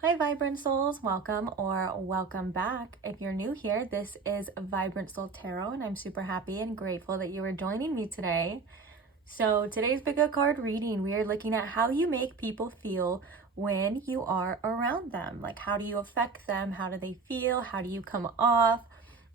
Hi Vibrant Souls, welcome or welcome back. If you're new here, this is VibrantSoulTarot and I'm super happy and grateful that you are joining me today. So today's Big card reading, we are looking at how you make people feel when you are around them. Like how do you affect them? How do they feel? How do you come off?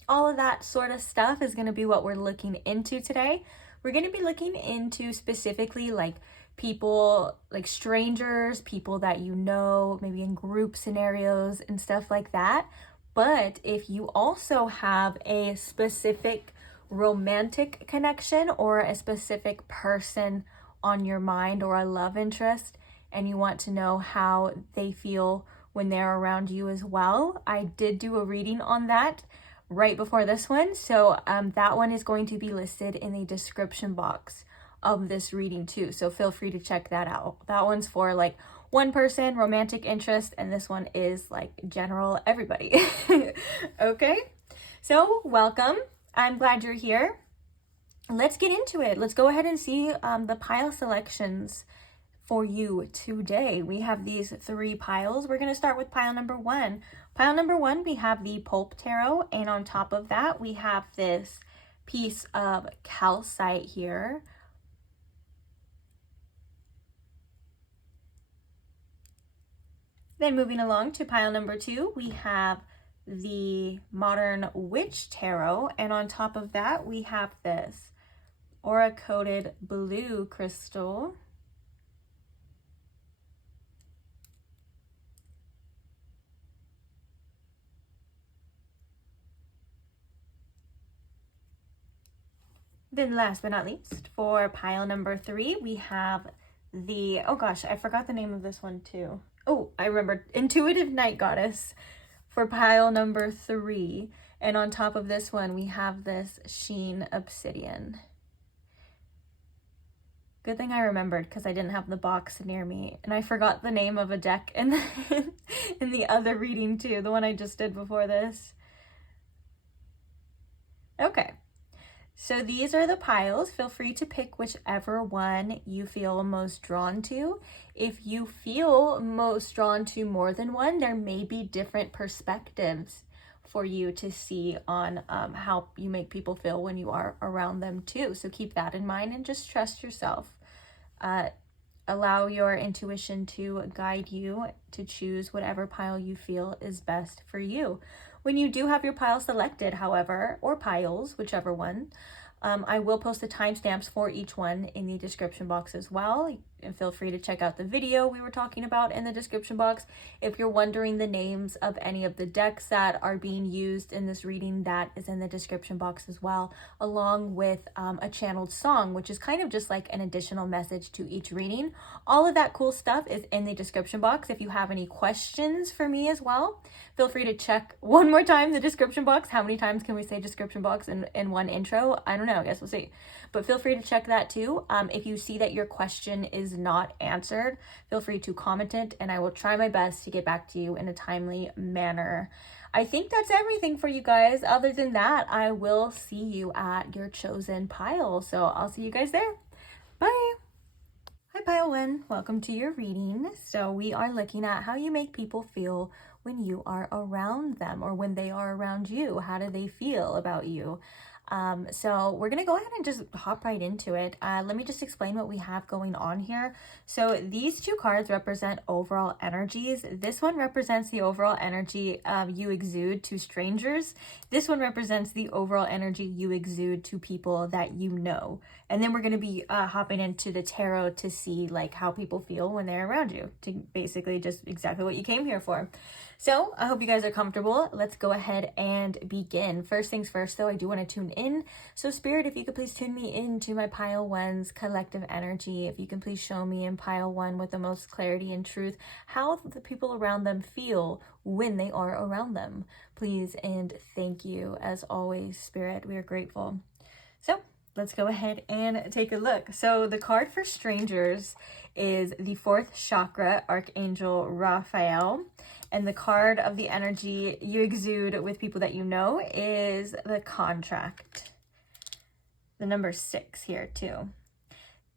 All of that sort of stuff is going to be what we're looking into today. We're going to be looking into specifically like people, like strangers, people that you know, maybe in group scenarios and stuff like that. But if you also have a specific romantic connection or a specific person on your mind or a love interest, and you want to know how they feel when they're around you as well, I did do a reading on that right before this one. So that one is going to be listed in the description box of this reading too. So feel free to check that out. That one's for like one person, romantic interest, and this one is like general everybody. Okay, so welcome. I'm glad you're here. Let's get into it. Let's go ahead and see the pile selections for you today. We have these 3 piles. We're going to start with pile number 1. Pile number 1, we have the Pulp Tarot, and on top of that, we have this piece of calcite here. Then moving along to pile number 2, we have the Modern Witch Tarot, and on top of that, we have this aura-coated blue crystal. Then last but not least, for pile number 3, we have the, oh gosh, I forgot the name of this one too. Oh, I remembered, Intuitive Night Goddess for pile number 3. And on top of this one, we have this Sheen Obsidian. Good thing I remembered because I didn't have the box near me. And I forgot the name of a deck in the other reading too, the one I just did before this. Okay. So these are the piles. Feel free to pick whichever one you feel most drawn to. If you feel most drawn to more than one, there may be different perspectives for you to see on how you make people feel when you are around them too. So keep that in mind and just trust yourself. Allow your intuition to guide you to choose whatever pile you feel is best for you. When you do have your pile selected, however, or piles, whichever one, I will post the timestamps for each one in the description box as well. And feel free to check out the video we were talking about in the description box. If you're wondering the names of any of the decks that are being used in this reading, that is in the description box as well, along with a channeled song, which is kind of just like an additional message to each reading. All of that cool stuff is in the description box. If you have any questions for me as well, feel free to check one more time the description box. How many times can we say description box in one intro? I don't know, I guess we'll see. But feel free to check that too. If you see that your question is not answered, feel free to comment it and I will try my best to get back to you in a timely manner. I think that's everything for you guys. Other than that, I will see you at your chosen pile. So I'll see you guys there. Bye. Hi Pile 1, welcome to your reading. So we are looking at how you make people feel when you are around them or when they are around you. How do they feel about you? So we're going to go ahead and just hop right into it. Let me just explain what we have going on here. So these 2 cards represent overall energies. This one represents the overall energy you exude to strangers. This one represents the overall energy you exude to people that you know. And then we're going to be hopping into the tarot to see like how people feel when they're around you, to basically just exactly what you came here for. So I hope you guys are comfortable. Let's go ahead and begin. First things first though, I do want to tune in. So Spirit, if you could please tune me into my pile 1's collective energy. If you can please show me in pile 1 with the most clarity and truth how the people around them feel when they are around them. Please and thank you. As always, Spirit, we are grateful. So let's go ahead and take a look. So the card for strangers is the 4th chakra, Archangel Raphael. And the card of the energy you exude with people that you know is the contract. The number 6 here too.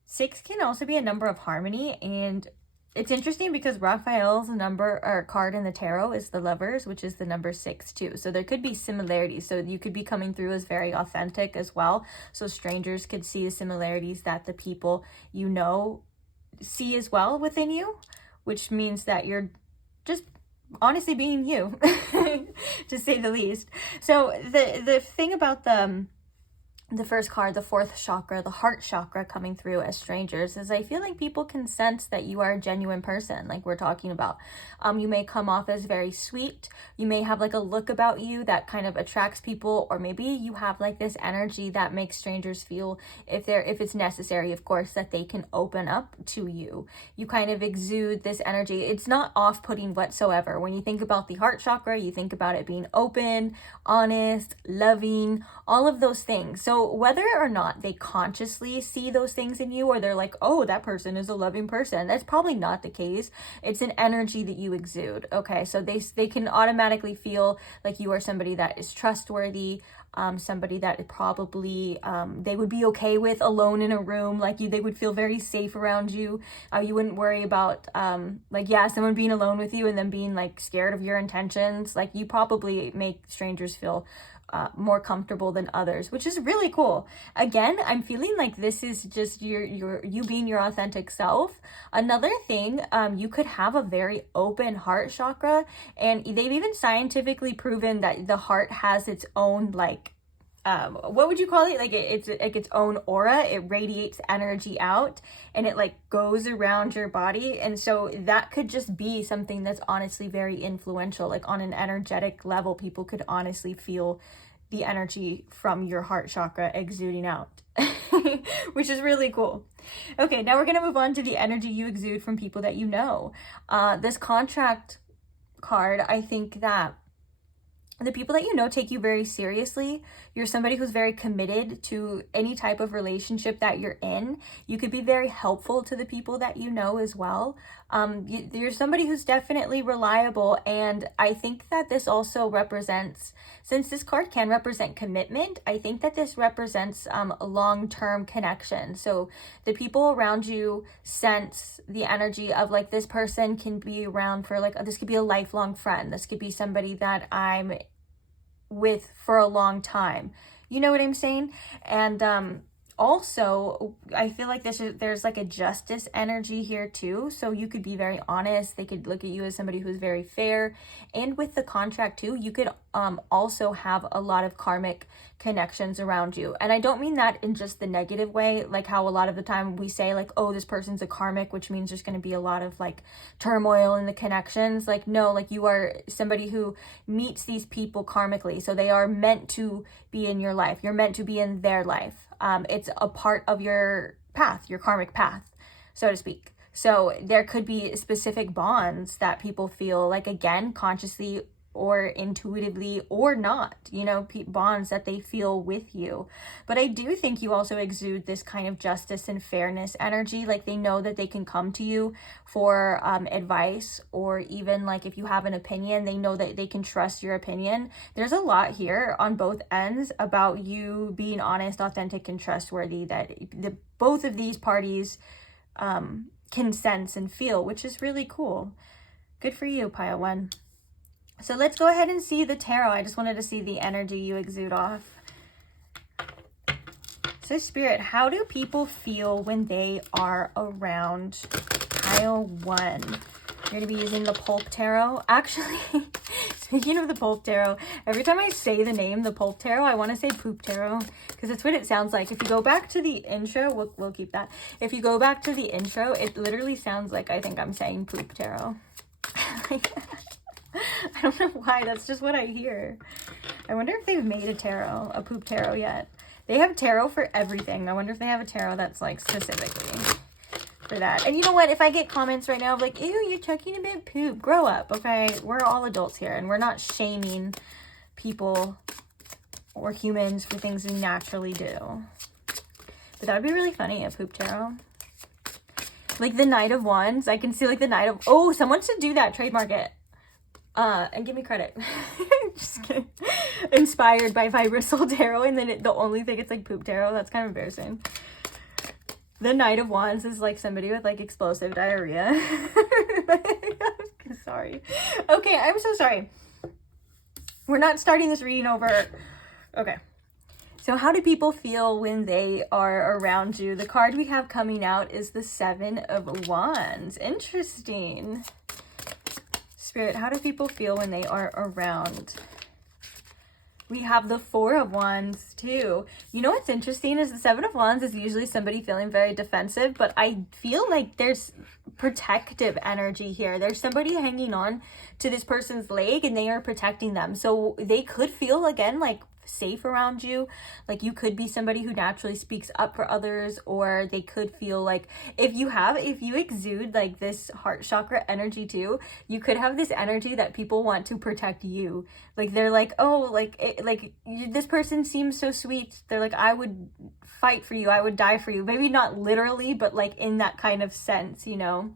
6 can also be a number of harmony, and it's interesting because Raphael's number or card in the tarot is the Lovers, which is the number 6 too. So there could be similarities. So you could be coming through as very authentic as well. So strangers could see the similarities that the people you know see as well within you, which means that you're just honestly being you, to say the least. So the thing about the first card, the 4th chakra, the heart chakra coming through as strangers, is I feel like people can sense that you are a genuine person, like we're talking about. You may come off as very sweet. You may have like a look about you that kind of attracts people, or maybe you have like this energy that makes strangers feel, if it's necessary, of course, that they can open up to you. You kind of exude this energy. It's not off-putting whatsoever. When you think about the heart chakra, you think about it being open, honest, loving, all of those things. So whether or not they consciously see those things in you, or they're like, oh, that person is a loving person, that's probably not the case. It's an energy that you exude. Okay, so they can automatically feel like you are somebody that is trustworthy, somebody that probably they would be okay with alone in a room. Like they would feel very safe around you. You wouldn't worry about someone being alone with you and then being like scared of your intentions. Like you probably make strangers feel more comfortable than others, which is really cool. Again, I'm feeling like this is just you being your authentic self. Another thing, you could have a very open heart chakra, and they've even scientifically proven that the heart has its own what would you call it? Like it's like its own aura. It radiates energy out and it like goes around your body. And so that could just be something that's honestly very influential. Like on an energetic level, people could honestly feel the energy from your heart chakra exuding out, which is really cool. Okay, now we're going to move on to the energy you exude from people that you know. This contract card, I think that the people that you know take you very seriously. You're somebody who's very committed to any type of relationship that you're in. You could be very helpful to the people that you know as well. You're somebody who's definitely reliable, and I think that this also represents, since this card can represent commitment, I think that this represents a long-term connection. So the people around you sense the energy of like, this person can be around for like, this could be a lifelong friend. This could be somebody that I'm with for a long time. You know what I'm saying? And also, I feel like there's like a justice energy here too. So you could be very honest. They could look at you as somebody who's very fair. And with the contract too, you could also have a lot of karmic connections around you. And I don't mean that in just the negative way, like how a lot of the time we say like, oh, this person's a karmic, which means there's going to be a lot of like turmoil in the connections. Like, no, like you are somebody who meets these people karmically. So they are meant to be in your life. You're meant to be in their life. It's a part of your path, your karmic path, so to speak. So there could be specific bonds that people feel like, again, consciously or intuitively or not, you know, bonds that they feel with you. But I do think you also exude this kind of justice and fairness energy. Like they know that they can come to you for advice, or even like if you have an opinion, they know that they can trust your opinion. There's a lot here on both ends about you being honest, authentic, and trustworthy that both of these parties can sense and feel, which is really cool. Good for you, Pile 1. So let's go ahead and see the tarot. I just wanted to see the energy you exude off. So Spirit, how do people feel when they are around Pile 1? You're going to be using the Pulp Tarot. Actually, speaking of the Pulp Tarot, every time I say the name, the Pulp Tarot, I want to say Poop Tarot, because that's what it sounds like. If you go back to the intro, we'll keep that. If you go back to the intro, it literally sounds like I think I'm saying Poop Tarot. I don't know why, that's just what I hear. I wonder if they've made a Poop Tarot yet. They have tarot for everything. I wonder if they have a tarot that's like specifically for that. And you know what? If I get comments right now of like, ew, you're talking about poop, grow up, okay? We're all adults here, and we're not shaming people or humans for things we naturally do. But that would be really funny, a Poop Tarot. Like the Knight of Wands. I can see like the Knight of... Oh, someone should do that. Trademark it. And give me credit. Just kidding. Inspired by VibrantSoulTarot, and then the only thing it's like Poop Tarot. That's kind of embarrassing. The Knight of Wands is like somebody with like explosive diarrhea. Sorry. Okay, I'm so sorry. We're not starting this reading over. Okay. So how do people feel when they are around you? The card we have coming out is the Seven of Wands. Interesting. Spirit, how do people feel when they are around? We have the Four of Wands too. You know what's interesting is the Seven of Wands is usually somebody feeling very defensive, but I feel like there's protective energy here. There's somebody hanging on to this person's leg and they are protecting them. So they could feel, again, like safe around you. Like you could be somebody who naturally speaks up for others, or they could feel like if you exude like this heart chakra energy too, you could have this energy that people want to protect you. Like they're like, oh, this person seems so sweet. They're like, I would fight for you. I would die for you. Maybe not literally, but like in that kind of sense, you know?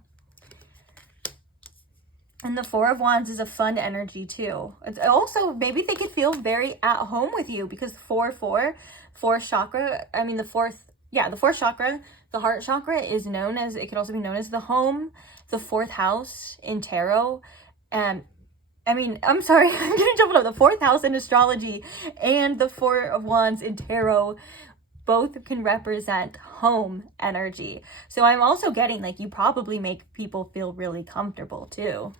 And the Four of Wands is a fun energy too. It's also, maybe they could feel very at home with you because fourth chakra, the fourth chakra, the heart chakra is known as, it could also be known as the home, the fourth house in tarot. I'm sorry, I'm getting jumbled up. The fourth house in astrology and the Four of Wands in tarot both can represent home energy. So I'm also getting like you probably make people feel really comfortable too.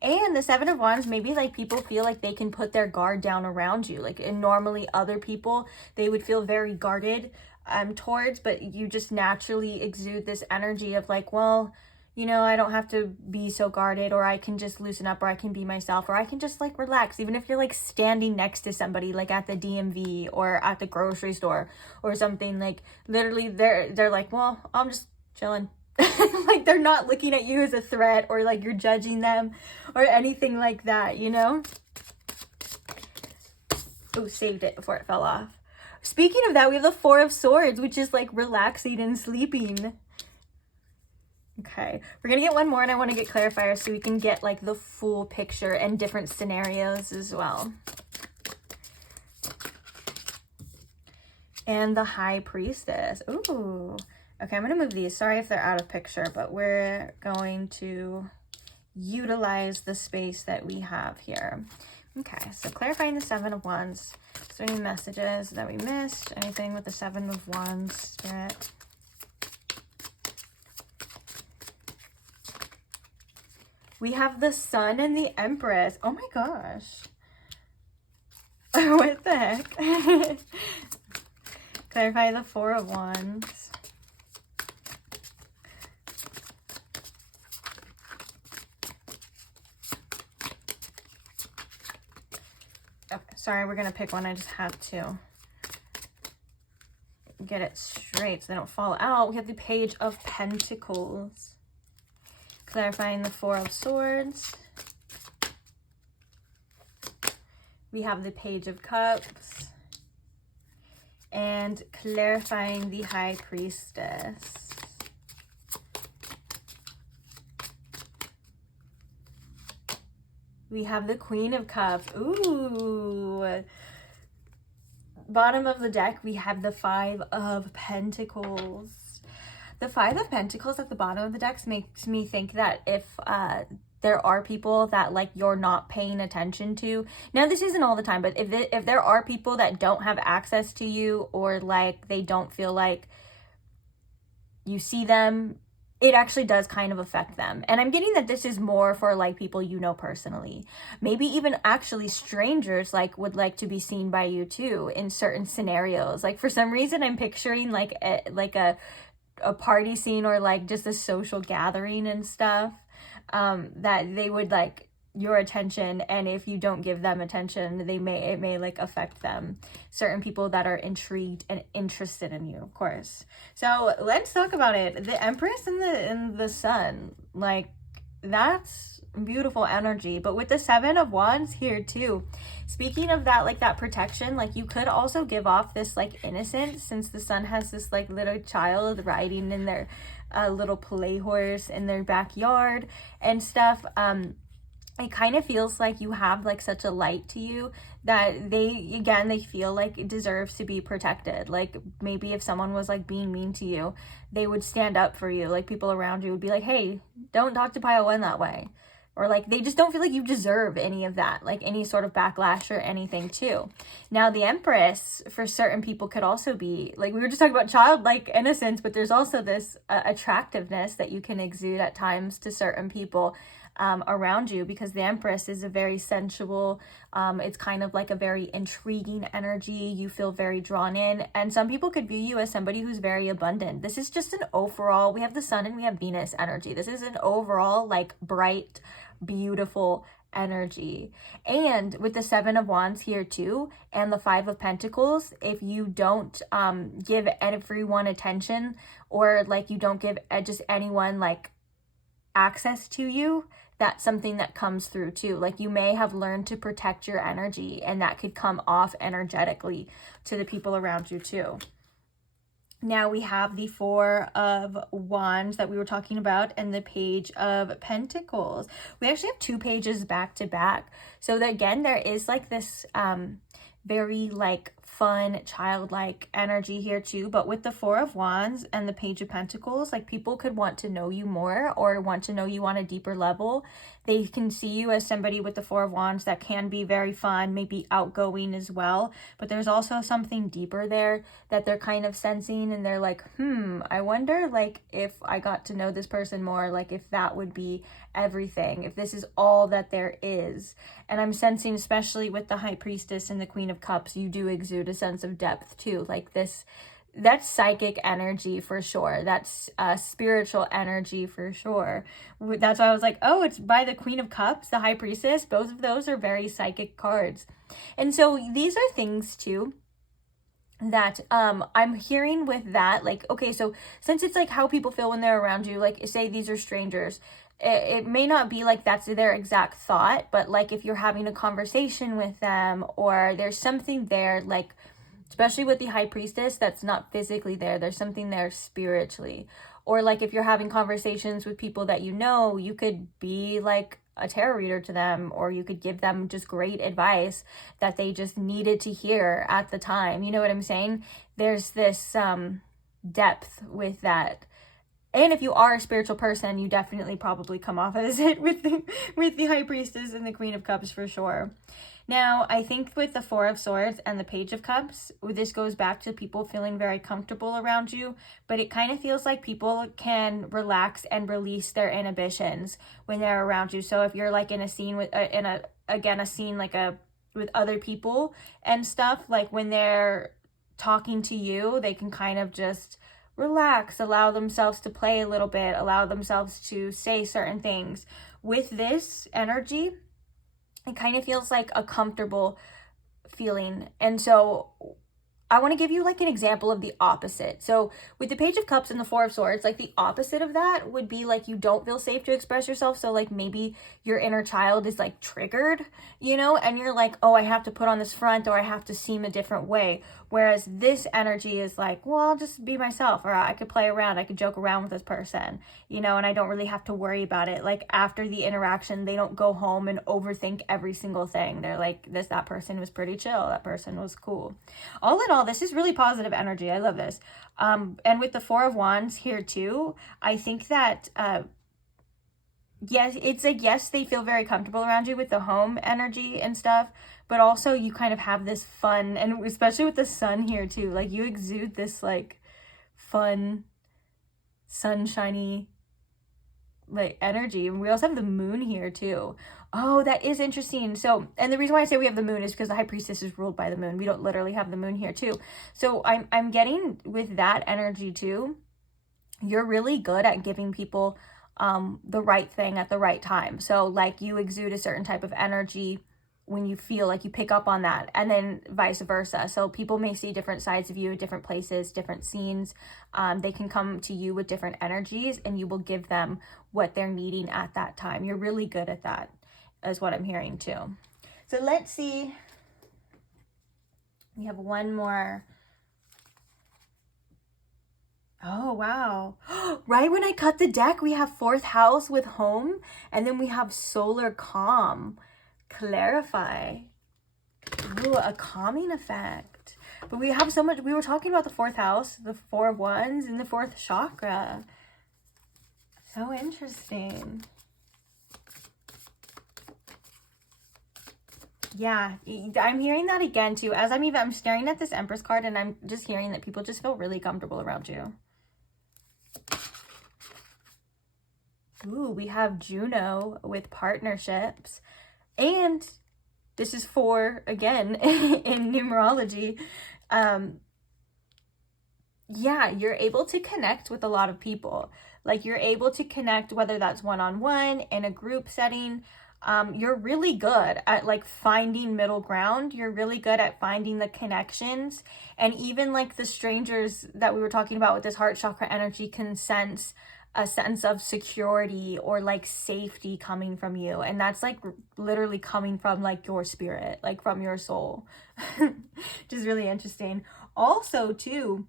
And the Seven of Wands, maybe like people feel like they can put their guard down around you. Like, and normally other people, they would feel very guarded towards, but you just naturally exude this energy of like, well, you know, I don't have to be so guarded, or I can just loosen up, or I can be myself, or I can just like relax. Even if you're like standing next to somebody like at the DMV or at the grocery store or something, like literally they're like, well, I'm just chilling. Like they're not looking at you as a threat or like you're judging them or anything like that, you know? Oh, saved it before it fell off. Speaking of that, we have the Four of Swords, which is like relaxing and sleeping. Okay, we're gonna get one more and I want to get clarifiers so we can get like the full picture and different scenarios as well. And the High Priestess. Ooh. Okay, I'm going to move these. Sorry if they're out of picture, but we're going to utilize the space that we have here. Okay, so clarifying the Seven of Wands. Is there any messages that we missed? Anything with the Seven of Wands, Spirit? We have the Sun and the Empress. Oh my gosh. What the heck? Clarify the Four of Wands. Okay, sorry, we're going to pick one. I just have to get it straight so they don't fall out. We have the Page of Pentacles. Clarifying the Four of Swords. We have the Page of Cups. And clarifying the High Priestess. We have the Queen of Cups. Ooh. Bottom of the deck, we have the Five of Pentacles. The Five of Pentacles at the bottom of the deck makes me think that if there are people that like you're not paying attention to. Now, this isn't all the time, but if there are people that don't have access to you, or like they don't feel like you see them, it actually does kind of affect them. And I'm getting that this is more for like people you know personally. Maybe even actually strangers like would like to be seen by you too in certain scenarios. Like for some reason I'm picturing like a party scene or like just a social gathering and stuff, that they would like your attention, and if you don't give them attention, it may like affect them. Certain people that are intrigued and interested in you, of course. So let's talk about it. The Empress and the Sun, like that's beautiful energy. But with the Seven of Wands here too, speaking of that, like that protection, like you could also give off this like innocence, since the Sun has this like little child riding in their little play horse in their backyard and stuff. it kind of feels like you have like such a light to you that they feel like it deserves to be protected. Like maybe if someone was like being mean to you, they would stand up for you. Like people around you would be like, hey, don't talk to pile one that way. Or like they just don't feel like you deserve any of that, like any sort of backlash or anything too. Now the Empress for certain people could also be, like we were just talking about childlike innocence, but there's also this attractiveness that you can exude at times to certain people around you, because the Empress is a very sensual, it's kind of like a very intriguing energy. You feel very drawn in, and some people could view you as somebody who's very abundant. This is just an overall, we have the Sun and we have Venus energy. This is an overall like bright, beautiful energy. And with the Seven of Wands here too, and the Five of Pentacles, if you don't give everyone attention, or like you don't give just anyone like access to you, that's something that comes through too. Like you may have learned to protect your energy, and that could come off energetically to the people around you too. Now we have the Four of Wands that we were talking about, and the Page of Pentacles. We actually have two pages back to back. So that, again, there is like this very like fun, childlike energy here too. But with the Four of Wands and the Page of Pentacles, like people could want to know you more, or want to know you on a deeper level. They can see you as somebody with the Four of Wands that can be very fun, maybe outgoing as well. But there's also something deeper there that they're kind of sensing, and they're like, I wonder like if I got to know this person more, like if that would be everything, if this is all that there is. And I'm sensing, especially with the High Priestess and the Queen of Cups, you do exude a sense of depth too. Like this, that's psychic energy for sure. That's spiritual energy for sure. That's why I was like, oh, it's by the Queen of Cups, the High Priestess. Both of those are very psychic cards. And so these are things too that I'm hearing with that. Like, okay, so since it's like how people feel when they're around you, like say these are strangers, it may not be like that's their exact thought, but like if you're having a conversation with them, or there's something there, like especially with the High Priestess, that's not physically there, there's something there spiritually. Or like if you're having conversations with people that you know, you could be like a tarot reader to them, or you could give them just great advice that they just needed to hear at the time. You know what I'm saying? There's this depth with that. And if you are a spiritual person, you definitely probably come off as it with the High Priestess and the Queen of Cups for sure. Now, I think with the Four of Swords and the Page of Cups, this goes back to people feeling very comfortable around you, but it kind of feels like people can relax and release their inhibitions when they're around you. So if you're like in a scene with, a scene like with other people and stuff, like when they're talking to you, they can kind of just relax, allow themselves to play a little bit, allow themselves to say certain things. With this energy, it kind of feels like a comfortable feeling. And so I want to give you like an example of the opposite. So with the Page of Cups and the Four of Swords, like the opposite of that would be like you don't feel safe to express yourself. So like maybe your inner child is like triggered, you know, and you're like, oh, I have to put on this front, or I have to seem a different way. Whereas this energy is like, well, I'll just be myself, or I could play around, I could joke around with this person, you know, and I don't really have to worry about it. Like after the interaction, they don't go home and overthink every single thing. They're like, that person was pretty chill, that person was cool. All in all, this is really positive energy. I love this. And with the Four of Wands here too, I think that yes, it's like, yes, they feel very comfortable around you with the home energy and stuff, but also you kind of have this fun, and especially with the Sun here too, like you exude this like fun, sunshiny like energy. And we also have the Moon here too. Oh, that is interesting. So, and the reason why I say we have the Moon is because the High Priestess is ruled by the Moon. We don't literally have the Moon here too. So I'm getting with that energy too, you're really good at giving people the right thing at the right time. So like you exude a certain type of energy when you feel like you pick up on that, and then vice versa. So people may see different sides of you, different places, different scenes. They can come to you with different energies, and you will give them what they're needing at that time. You're really good at that, is what I'm hearing too. So let's see. We have one more. Oh, wow. Right when I cut the deck, we have 4th house with home, and then we have solar calm. Clarify. Ooh, a calming effect. But we have so much, we were talking about the 4th house, the 4 of Wands, and the 4th chakra. So interesting. Yeah, I'm hearing that again too. As I'm staring at this Empress card, and I'm just hearing that people just feel really comfortable around you. Ooh, we have Juno with partnerships. And this is 4, again, in numerology. Yeah, you're able to connect with a lot of people. Like, you're able to connect, whether that's one-on-one, in a group setting. You're really good at like finding middle ground. You're really good at finding the connections. And even like the strangers that we were talking about with this heart chakra energy can sense a sense of security or like safety coming from you. And that's like literally coming from like your spirit, like from your soul, which is really interesting. Also too,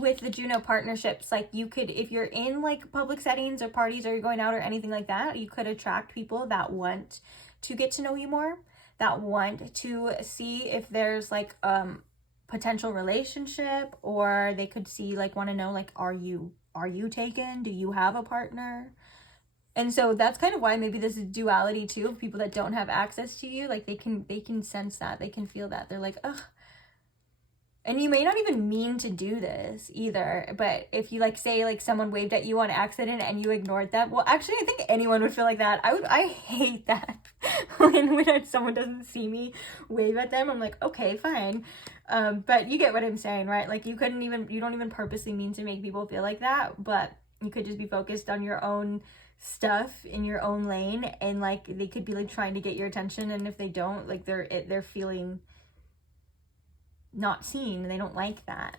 with the Juno partnerships, like you could, if you're in like public settings or parties or you're going out or anything like that, you could attract people that want to get to know you more, that want to see if there's like potential relationship, or they could see like want to know like, are you taken? Do you have a partner? And so that's kind of why maybe this is duality too, of people that don't have access to you. Like they can sense that, they can feel that. They're like, ugh. And you may not even mean to do this either, but if you like say like someone waved at you on accident and you ignored them, well, actually I think anyone would feel like that. I hate that when someone doesn't see me wave at them. I'm like, okay, fine. But you get what I'm saying, right? Like you don't even purposely mean to make people feel like that, but you could just be focused on your own stuff in your own lane, and like they could be like trying to get your attention, and if they don't, like they're feeling not seen, and they don't like that.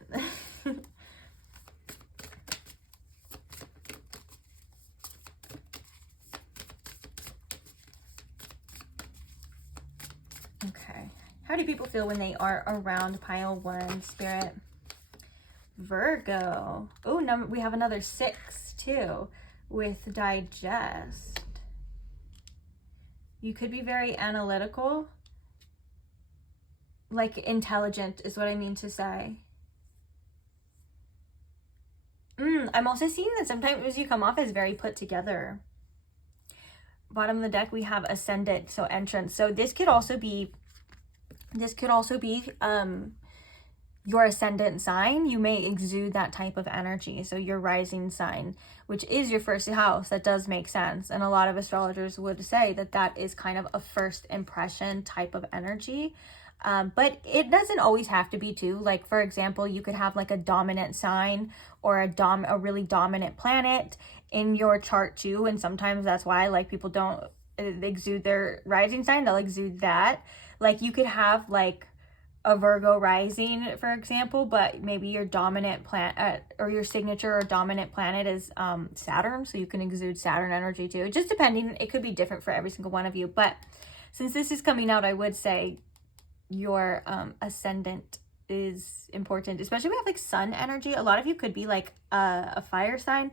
Okay, how do people feel when they are around pile 1, Spirit? Virgo. Oh, we have another 6 too with digest. You could be very analytical, like intelligent is what I mean to say. I'm also seeing that sometimes you come off as very put together. Bottom of the deck, we have ascendant, so entrance. So this could also be your ascendant sign. You may exude that type of energy. So your rising sign, which is your first house, that does make sense. And a lot of astrologers would say that that is kind of a first impression type of energy. But it doesn't always have to be too. Like, for example, you could have like a dominant sign or a really dominant planet in your chart too. And sometimes that's why like people don't exude their rising sign, they'll exude that. Like you could have like a Virgo rising, for example, but maybe your dominant planet or your signature or dominant planet is Saturn. So you can exude Saturn energy too. Just depending, it could be different for every single one of you. But since this is coming out, I would say your ascendant is important, especially we have like sun energy. A lot of you could be like a fire sign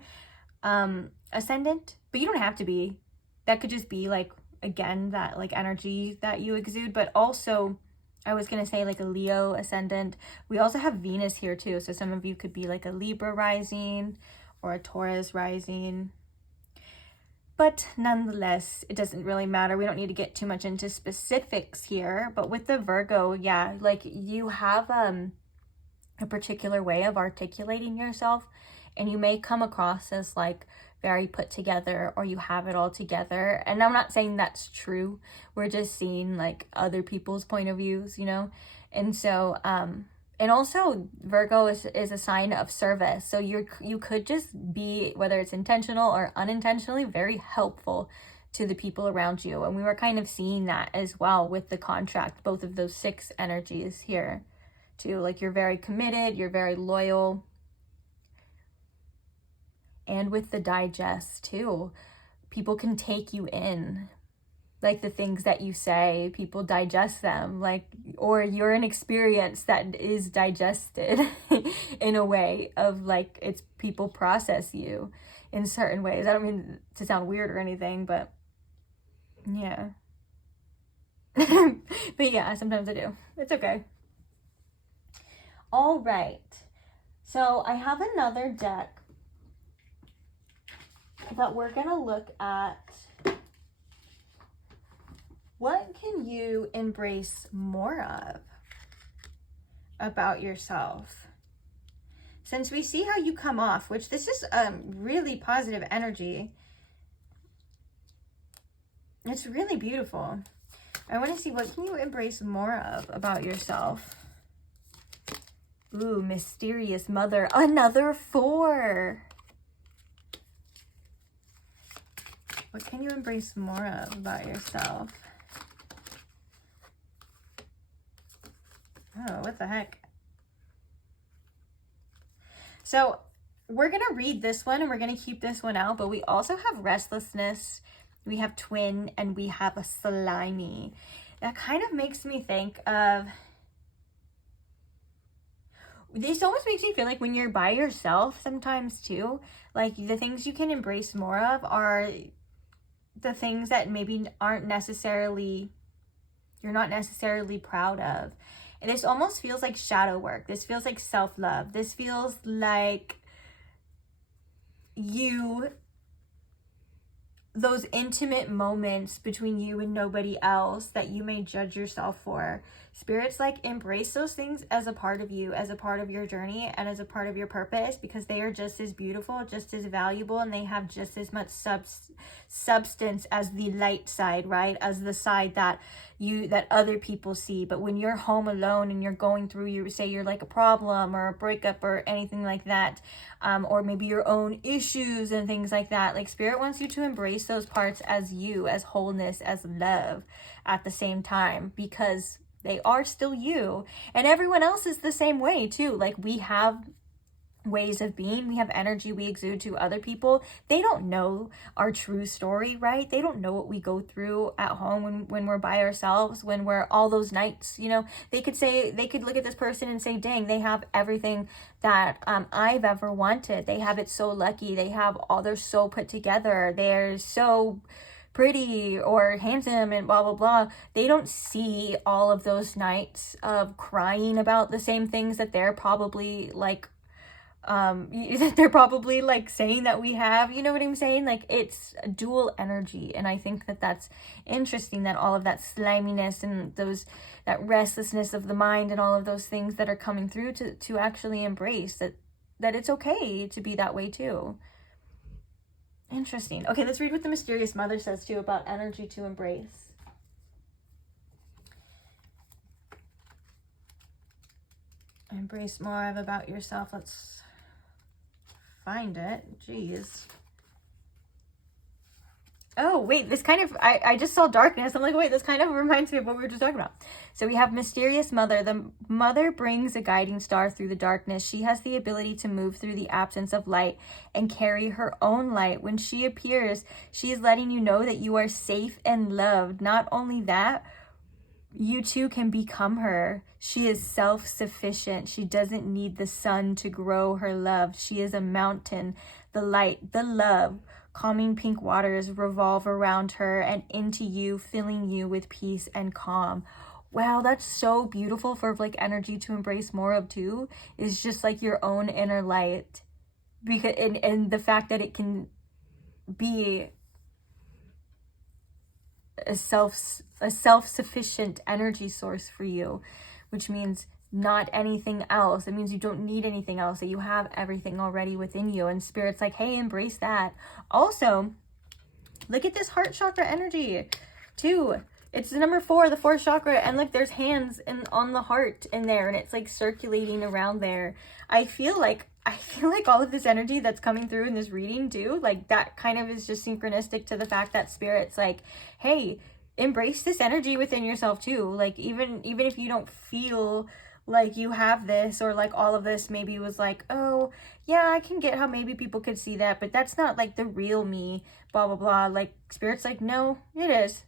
ascendant, but you don't have to be. That could just be like, again, that like energy that you exude. But also I was gonna say like a Leo ascendant. We also have Venus here too, so some of you could be like a Libra rising or a Taurus rising. But nonetheless, it doesn't really matter. We don't need to get too much into specifics here. But with the Virgo, yeah, like you have a particular way of articulating yourself, and you may come across as like very put together, or you have it all together. And I'm not saying that's true. We're just seeing like other people's point of views, you know? And so, and also Virgo is a sign of service. So you could just be, whether it's intentional or unintentionally, very helpful to the people around you. And we were kind of seeing that as well with the contract, both of those 6 energies here too. Like you're very committed, you're very loyal. And with the digest too, people can take you in. Like the things that you say, people digest them, like, or you're an experience that is digested in a way of like, it's people process you in certain ways. I don't mean to sound weird or anything, but yeah. But yeah, sometimes I do. It's okay. All right. So I have another deck that we're going to look at. What can you embrace more of about yourself? Since we see how you come off, which this is really positive energy. It's really beautiful. I want to see, what can you embrace more of about yourself? Ooh, mysterious mother. Another 4. What can you embrace more of about yourself? Oh, what the heck? So we're going to read this one and we're going to keep this one out, but we also have restlessness, we have twin, and we have a slimy. That kind of makes me think of, this almost makes me feel like when you're by yourself sometimes too, like the things you can embrace more of are the things that maybe aren't necessarily, you're not necessarily proud of. And this almost feels like shadow work. This feels like self-love. This feels like those intimate moments between you and nobody else that you may judge yourself for. Spirits like embrace those things as a part of you, as a part of your journey, and as a part of your purpose, because they are just as beautiful, just as valuable, and they have just as much substance as the light side, right? As the side that other people see. But when you're home alone and you're going through, you say you're like a problem or a breakup or anything like that, or maybe your own issues and things like that, like Spirit wants you to embrace those parts as you, as wholeness, as love at the same time, because they are still you, and everyone else is the same way too. Like, we have ways of being, we have energy we exude to other people. They don't know our true story, right? They don't know what we go through at home when we're by ourselves, when we're all those nights, you know. They could look at this person and say, dang, they have everything that I've ever wanted. They have it so lucky. They're so put together. They're so pretty or handsome and blah, blah, blah. They don't see all of those nights of crying about the same things that they're probably like, saying that we have, you know what I'm saying? Like, it's a dual energy. And I think that that's interesting, that all of that sliminess and that restlessness of the mind and all of those things that are coming through to actually embrace that it's okay to be that way too. Interesting. Okay, let's read what the mysterious mother says too about energy to embrace. Embrace more of about yourself. Let's find it. Jeez. Oh, wait, this kind of, I just saw darkness. I'm like, wait, this kind of reminds me of what we were just talking about. So we have mysterious mother. The mother brings a guiding star through the darkness. She has the ability to move through the absence of light and carry her own light. When she appears, she is letting you know that you are safe and loved. Not only that, you too can become her. She is self-sufficient. She doesn't need the sun to grow her love. She is a mountain. The light, the love, calming pink waters revolve around her and into you, filling you with peace and calm. Wow, that's so beautiful for like energy to embrace more of too, is just like your own inner light. Because and the fact that it can be a self-sufficient energy source for you, which means not anything else. It means you don't need anything else, that you have everything already within you. And Spirit's like, hey, embrace that. Also, look at this heart chakra energy too. It's the number 4, the 4th chakra, and look, there's hands on the heart in there, and it's like circulating around there. I feel like all of this energy that's coming through in this reading too, like that kind of is just synchronistic to the fact that Spirit's like, hey, embrace this energy within yourself too. Like, even if you don't feel like you have this, or like all of this maybe was like, oh yeah, I can get how maybe people could see that, but that's not like the real me, blah blah blah. Like, Spirit's like, no, it is.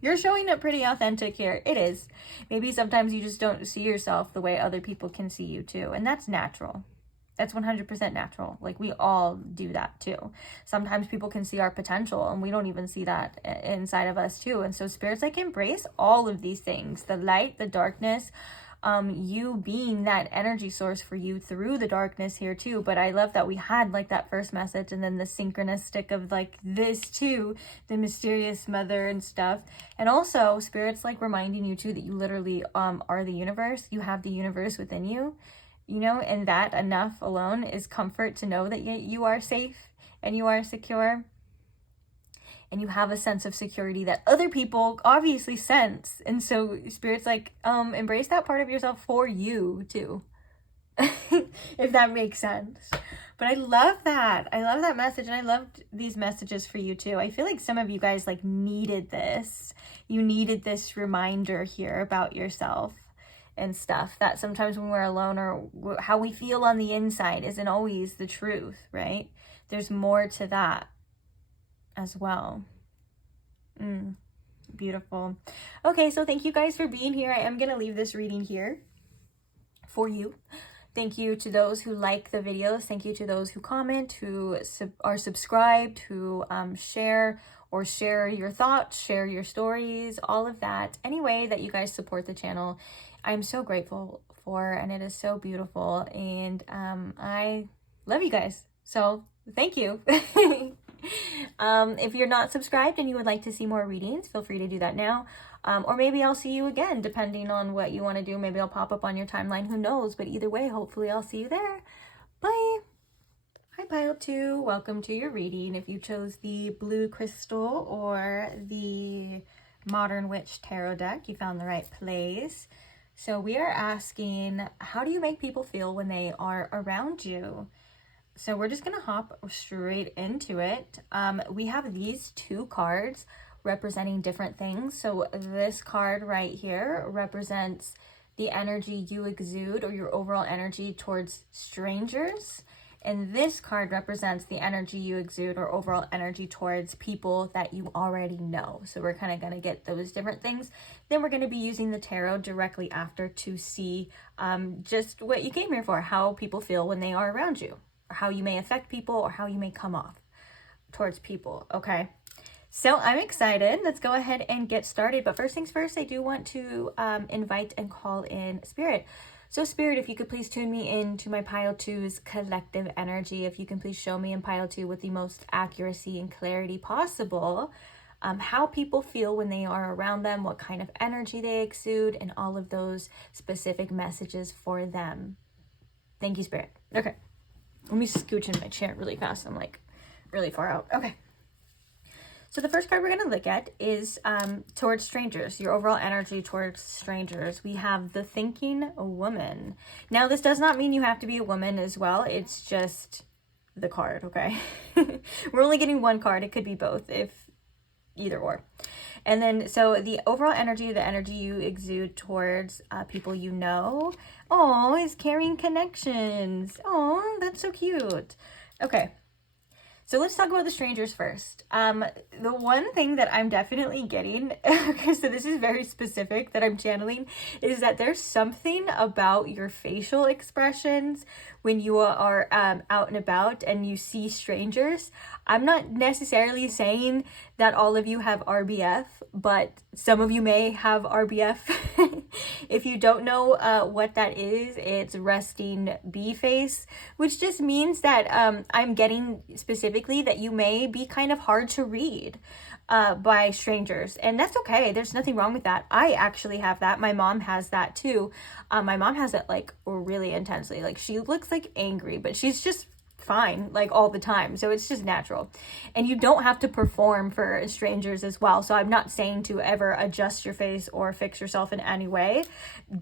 You're showing up pretty authentic here. It is. Maybe sometimes you just don't see yourself the way other people can see you too. And that's natural. That's 100% natural. Like, we all do that too. Sometimes people can see our potential and we don't even see that inside of us too. And so Spirit's like, embrace all of these things, the light, the darkness, you being that energy source for you through the darkness here too. But I love that we had like that first message and then the synchronistic of like this too, the mysterious mother and stuff. And also Spirit's like reminding you too that you literally are the universe. You have the universe within you. You know, and that enough alone is comfort to know that you are safe and you are secure. And you have a sense of security that other people obviously sense. And so Spirit's like, embrace that part of yourself for you too. If that makes sense. But I love that. I love that message. And I loved these messages for you too. I feel like some of you guys like needed this. You needed this reminder here about yourself. And stuff that sometimes when we're alone or how we feel on the inside isn't always the truth, right? There's more to that as well. Beautiful. Okay, so thank you guys for being here. I am going to leave this reading here for you. Thank you to those who like the videos. Thank you to those who comment, who are subscribed, who share or share your thoughts, share your stories, all of that. Any way that you guys support the channel, I'm so grateful for, and it is so beautiful, and I love you guys, so thank you. If you're not subscribed and you would like to see more readings, feel free to do that now, or maybe I'll see you again depending on what you want to do. Maybe I'll pop up on your timeline, who knows, but either way, hopefully I'll see you there. Bye. Hi Pile 2, welcome to your reading. If you chose the blue crystal or the Modern Witch Tarot deck, you found the right place. So we are asking, how do you make people feel when they are around you? So we're just going to hop straight into it. We have these two cards representing different things. So this card right here represents the energy you exude or your overall energy towards strangers. And this card represents the energy you exude or overall energy towards people that you already know. So we're kind of going to get those different things. Then we're going to be using the tarot directly after to see just what you came here for, how people feel when they are around you, or how you may affect people, or how you may come off towards people. Okay, so I'm excited. Let's go ahead and get started. But first things first, I do want to invite and call in Spirit. So Spirit, if you could please tune me into my Pile 2's collective energy. If you can please show me in Pile 2 with the most accuracy and clarity possible, how people feel when they are around them, what kind of energy they exude, and all of those specific messages for them. Thank you, Spirit. Okay, let me scooch in my chair really fast. I'm like really far out. Okay. So the first card we're going to look at is towards strangers, your overall energy towards strangers. We have the Thinking Woman. Now, this does not mean you have to be a woman as well. It's just the card, okay? We're only getting one card. It could be both, if either or. And then, so the overall energy, the energy you exude towards people you know. Oh, is carrying connections. Oh, that's so cute. Okay. So let's talk about the strangers first. The one thing that I'm definitely getting, so this is very specific that I'm channeling, is that there's something about your facial expressions when you are out and about and you see strangers. I'm not necessarily saying that all of you have RBF, but some of you may have RBF. If you don't know what that is, it's resting bee face, which just means that I'm getting specifically that you may be kind of hard to read by strangers, and that's okay. There's nothing wrong with that. I actually have that. My mom has that too. My mom has it like really intensely. Like, she looks like angry, but she's just fine like all the time, so it's just natural. And you don't have to perform for strangers as well, so I'm not saying to ever adjust your face or fix yourself in any way.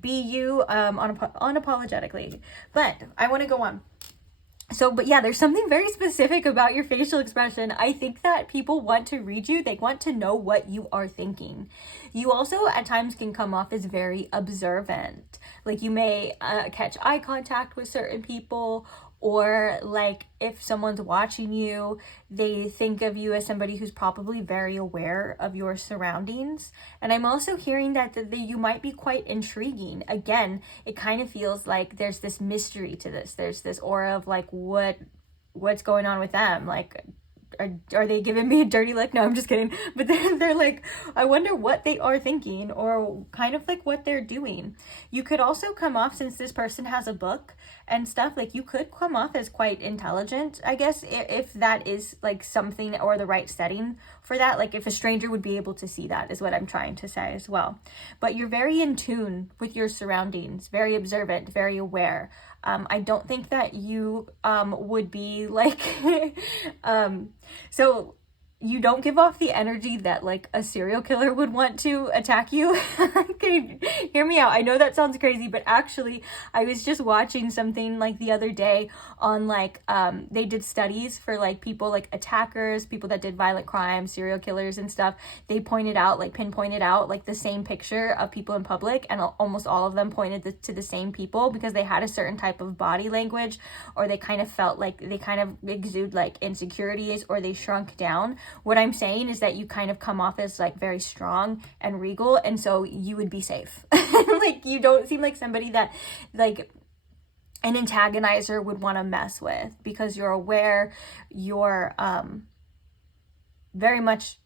Be you unapologetically. But I want to go on. So, but yeah, there's something very specific about your facial expression. I think that people want to read you. They want to know what you are thinking. You also at times can come off as very observant. Like, you may catch eye contact with certain people, or like if someone's watching you, they think of you as somebody who's probably very aware of your surroundings. And I'm also hearing that you might be quite intriguing. Again, it kind of feels like there's this mystery to this. There's this aura of like, what's going on with them? Like, are they giving me a dirty look? No, I'm just kidding. But then they're like, I wonder what they are thinking, or kind of like what they're doing. You could also come off, since this person has a book and stuff, like you could come off as quite intelligent, I guess, if that is like something, or the right setting for that. Like if a stranger would be able to see that, is what I'm trying to say as well. But you're very in tune with your surroundings, very observant, very aware. I don't think that you would be like so you don't give off the energy that like a serial killer would want to attack you. Okay, hear me out. I know that sounds crazy, but actually I was just watching something like the other day on like they did studies for like people, like attackers, people that did violent crimes, serial killers and stuff. They pinpointed out like the same picture of people in public, and almost all of them pointed to the same people, because they had a certain type of body language, or they kind of felt like they kind of exude like insecurities, or they shrunk down. What I'm saying is that you kind of come off as like very strong and regal, and so you would be safe. Like you don't seem like somebody that like an antagonizer would want to mess with, because you're aware, you're very much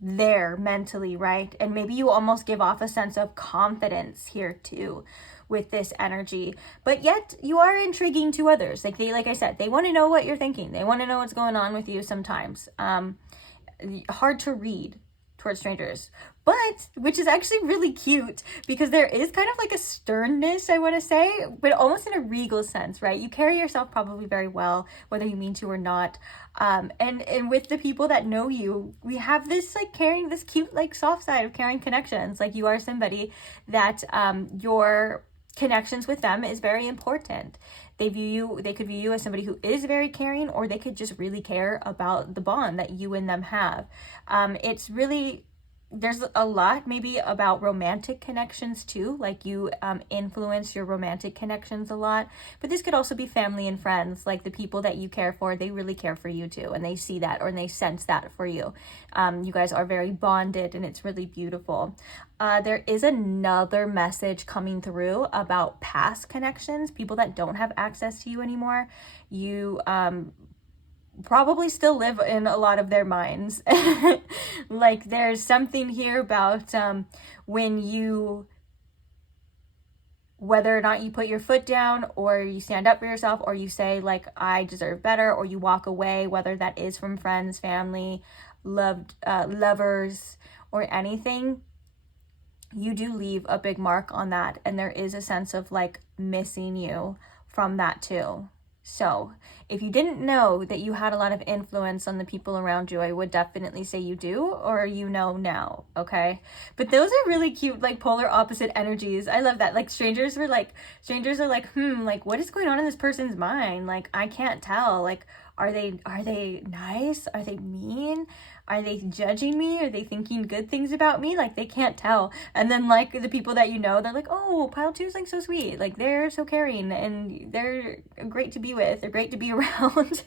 there mentally, right? And maybe you almost give off a sense of confidence here too with this energy, but yet you are intriguing to others. Like I said, they want to know what you're thinking. They want to know what's going on with you sometimes. Hard to read towards strangers, but which is actually really cute, because there is kind of like a sternness, I want to say, but almost in a regal sense, right? You carry yourself probably very well, whether you mean to or not. And with the people that know you, we have this like carrying this cute like soft side of carrying connections. Like you are somebody that your connections with them is very important. They could view you as somebody who is very caring, or they could just really care about the bond that you and them have. It's really, there's a lot maybe about romantic connections too, like you influence your romantic connections a lot, but this could also be family and friends, like the people that you care for, they really care for you too, and they see that, or they sense that for you. You guys are very bonded, and it's really beautiful. There is another message coming through about past connections, people that don't have access to you anymore. You probably still live in a lot of their minds. Like there's something here about when you, whether or not you put your foot down, or you stand up for yourself, or you say like I deserve better, or you walk away, whether that is from friends, family, lovers, or anything, you do leave a big mark on that, and there is a sense of like missing you from that too. So if you didn't know that you had a lot of influence on the people around you, I would definitely say you do, or you know now, okay? But those are really cute, like polar opposite energies. I love that. Like strangers are like, like what is going on in this person's mind? Like I can't tell. Like are they nice? Are they mean? Are they judging me? Are they thinking good things about me? Like they can't tell. And then like the people that you know, they're like, oh, pile 2 is like so sweet. Like they're so caring, and they're great to be with. They're great to be around.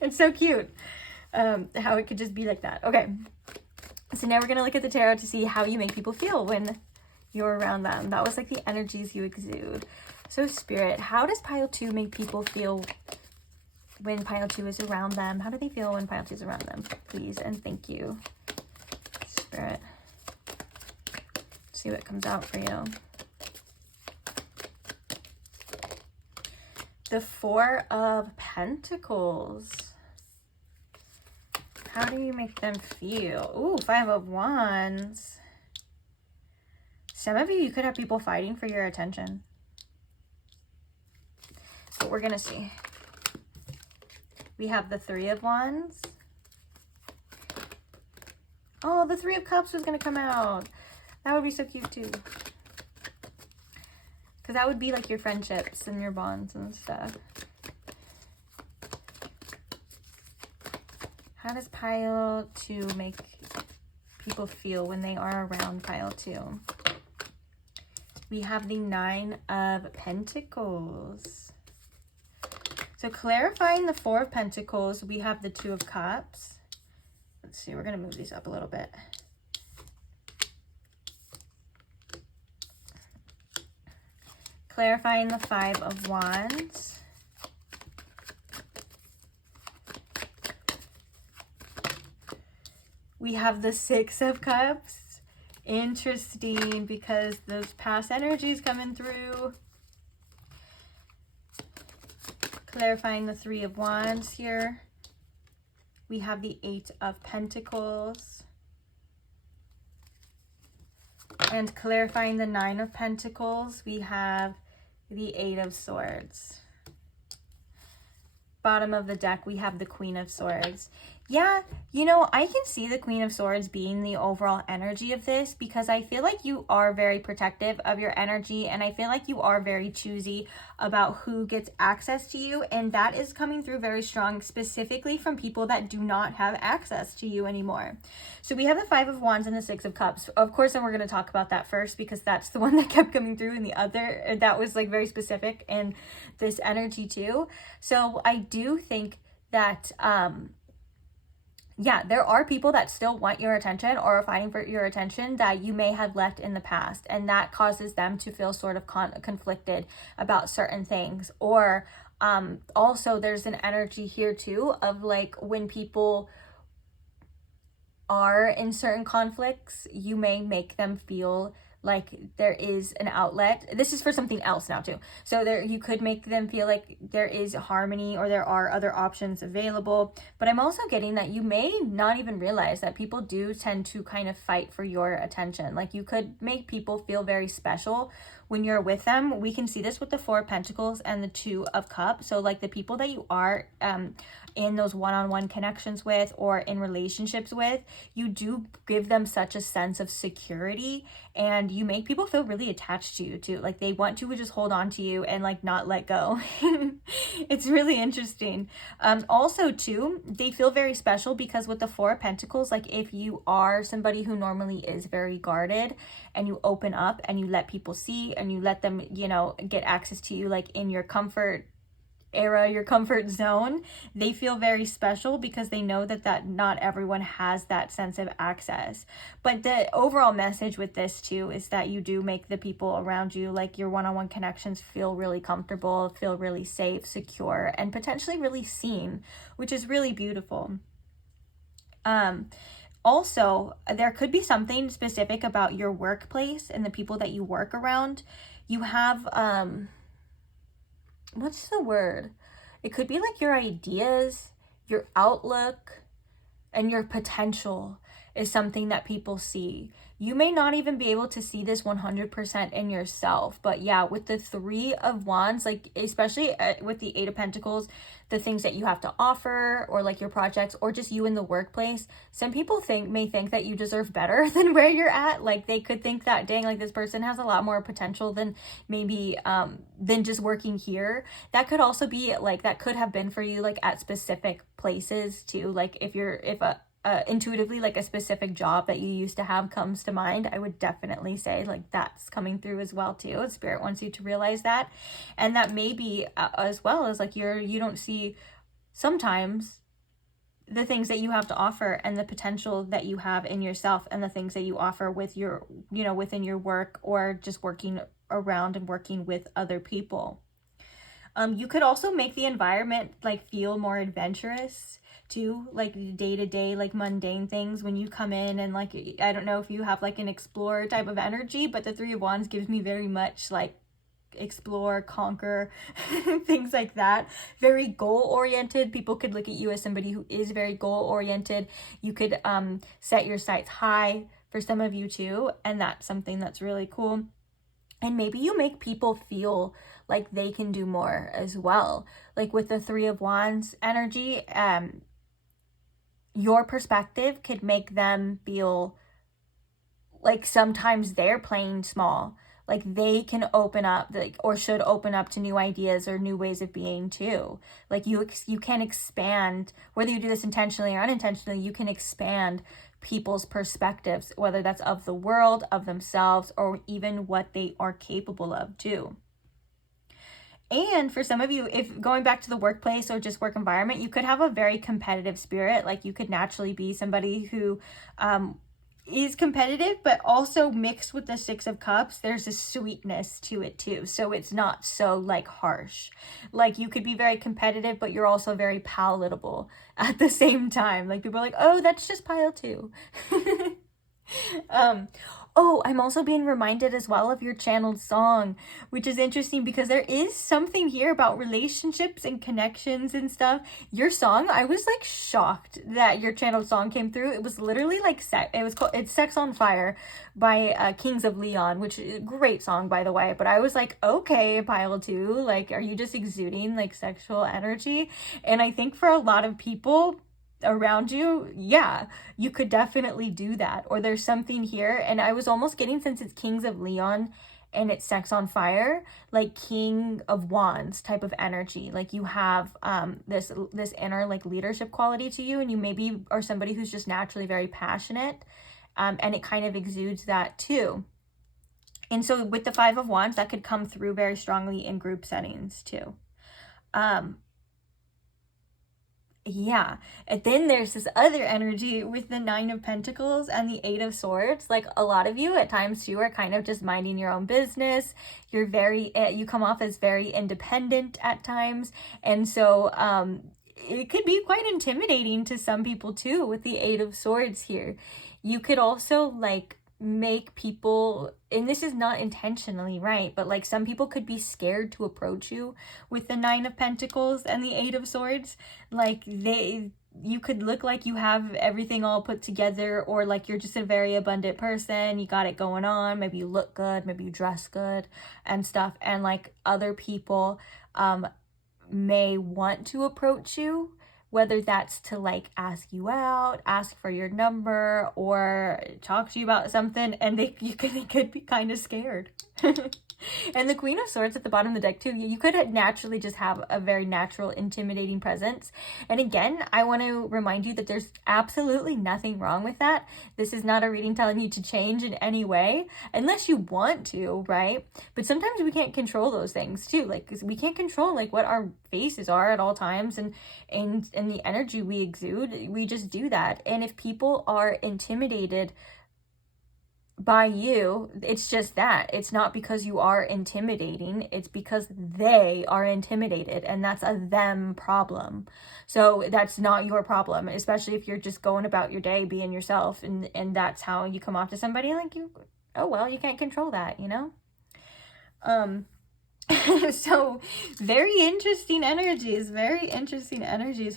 It's so cute how it could just be like that. Okay, so now we're gonna look at the tarot to see how you make people feel when you're around them. That was like the energies you exude. So Spirit, how does pile 2 make people feel when pile 2 is around them? How do they feel when pile 2 is around them? Please and thank you, Spirit. See what comes out for you. The 4 of Pentacles. How do you make them feel? Ooh, 5 of Wands. Some of you could have people fighting for your attention. But we're going to see. We have the 3 of Wands. Oh, the 3 of Cups was going to come out. That would be so cute too. Because that would be like your friendships and your bonds and stuff. How does pile 2 make people feel when they are around pile 2? We have the 9 of Pentacles. So clarifying the Four of Pentacles, we have the Two of Cups. Let's see, we're going to move these up a little bit. Clarifying the Five of Wands. We have the Six of Cups. Interesting, because those past energies coming through. Clarifying the Three of Wands here. We have the Eight of Pentacles. And clarifying the Nine of Pentacles, we have the Eight of Swords. Bottom of the deck, we have the Queen of Swords. Yeah, you know, I can see the Queen of Swords being the overall energy of this, because I feel like you are very protective of your energy, and I feel like you are very choosy about who gets access to you, and that is coming through very strong, specifically from people that do not have access to you anymore. So we have the Five of Wands and the Six of Cups. Of course, and we're going to talk about that first, because that's the one that kept coming through, and the other, that was like very specific in this energy too. So I do think that, yeah, there are people that still want your attention or are fighting for your attention that you may have left in the past, and that causes them to feel sort of conflicted about certain things. Or also there's an energy here too of like when people are in certain conflicts, you may make them feel like there is an outlet. This is for something else now too. So there, you could make them feel like there is harmony or there are other options available. But I'm also getting that you may not even realize that people do tend to kind of fight for your attention. Like you could make people feel very special when you're with them. We can see this with the Four of Pentacles and the Two of Cups. So like the people that you are in those one-on-one connections with or in relationships with, you do give them such a sense of security, and you make people feel really attached to you too. Like they want to just hold on to you and like not let go. It's really interesting. Also too, they feel very special because with the Four of Pentacles, like if you are somebody who normally is very guarded and you open up and you let people see and you let them, you know, get access to you like in your comfort era, your comfort zone, they feel very special because they know that not everyone has that sense of access. But the overall message with this too is that you do make the people around you, like your one-on-one connections, feel really comfortable, feel really safe, secure, and potentially really seen, which is really beautiful. Also, there could be something specific about your workplace and the people that you work around. You have what's the word? It could be like your ideas, your outlook, and your potential is something that people see. You may not even be able to see this 100% in yourself, but yeah, with the Three of Wands, like especially with the Eight of Pentacles, the things that you have to offer or like your projects or just you in the workplace, some people may think that you deserve better than where you're at. Like they could think that, dang, like this person has a lot more potential than maybe than just working here. That could also be like, that could have been for you like at specific places too. Like if intuitively like a specific job that you used to have comes to mind, I would definitely say like that's coming through as well too. Spirit wants you to realize that. And that may be as well as like you don't see sometimes the things that you have to offer and the potential that you have in yourself and the things that you offer with your, you know, within your work or just working around and working with other people. You could also make the environment like feel more adventurous too, like day-to-day like mundane things when you come in, and like I don't know if you have like an explorer type of energy, but the Three of Wands gives me very much like explore, conquer, things like that. Very goal-oriented. People could look at you as somebody who is very goal-oriented. You could set your sights high for some of you too, and that's something that's really cool. And maybe you make people feel like they can do more as well. Like with the Three of Wands energy, your perspective could make them feel like sometimes they're playing small. Like they can open up, like, or should open up to new ideas or new ways of being too. Like you can expand, whether you do this intentionally or unintentionally, you can expand people's perspectives, whether that's of the world, of themselves, or even what they are capable of too. And for some of you, if going back to the workplace or just work environment, you could have a very competitive spirit. Like you could naturally be somebody who is competitive, but also mixed with the Six of Cups, there's a sweetness to it too. So it's not so like harsh. Like you could be very competitive, but you're also very palatable at the same time. Like people are like, oh, that's just pile 2. Oh, I'm also being reminded as well of your channeled song, which is interesting because there is something here about relationships and connections and stuff. Your song, I was like shocked that your channeled song came through. It was literally like it's Sex on Fire by Kings of Leon, which is a great song, by the way. But I was like, okay, pile 2, like, are you just exuding like sexual energy? And I think for a lot of people around you, yeah, you could definitely do that. Or there's something here, and I was almost getting, since it's Kings of Leon and it's Sex on Fire, like King of Wands type of energy. Like you have this inner like leadership quality to you, and you maybe are somebody who's just naturally very passionate, and it kind of exudes that too. And so with the Five of Wands, that could come through very strongly in group settings too. Yeah, and then there's this other energy with the Nine of Pentacles and the Eight of Swords. Like a lot of you at times too are kind of just minding your own business. You're very, you come off as very independent at times. And so it could be quite intimidating to some people too with the Eight of Swords here. You could also like make people, and this is not intentionally, right, but like some people could be scared to approach you with the Nine of Pentacles and the Eight of Swords. Like you could look like you have everything all put together, or like you're just a very abundant person, you got it going on, maybe you look good, maybe you dress good and stuff, and like other people may want to approach you, whether that's to like ask you out, ask for your number, or talk to you about something, and they could be kind of scared. And the Queen of Swords at the bottom of the deck too, you could naturally just have a very natural, intimidating presence. And again, I want to remind you that there's absolutely nothing wrong with that. This is not a reading telling you to change in any way, unless you want to, right? But sometimes we can't control those things too. Like we can't control like what our faces are at all times, and the energy we exude. We just do that. And if people are intimidated by you, it's just that. It's not because you are intimidating, it's because they are intimidated, and that's a them problem. So that's not your problem, especially if you're just going about your day being yourself, and that's how you come off to somebody. Like, you, oh well, you can't control that, you know. So very interesting energies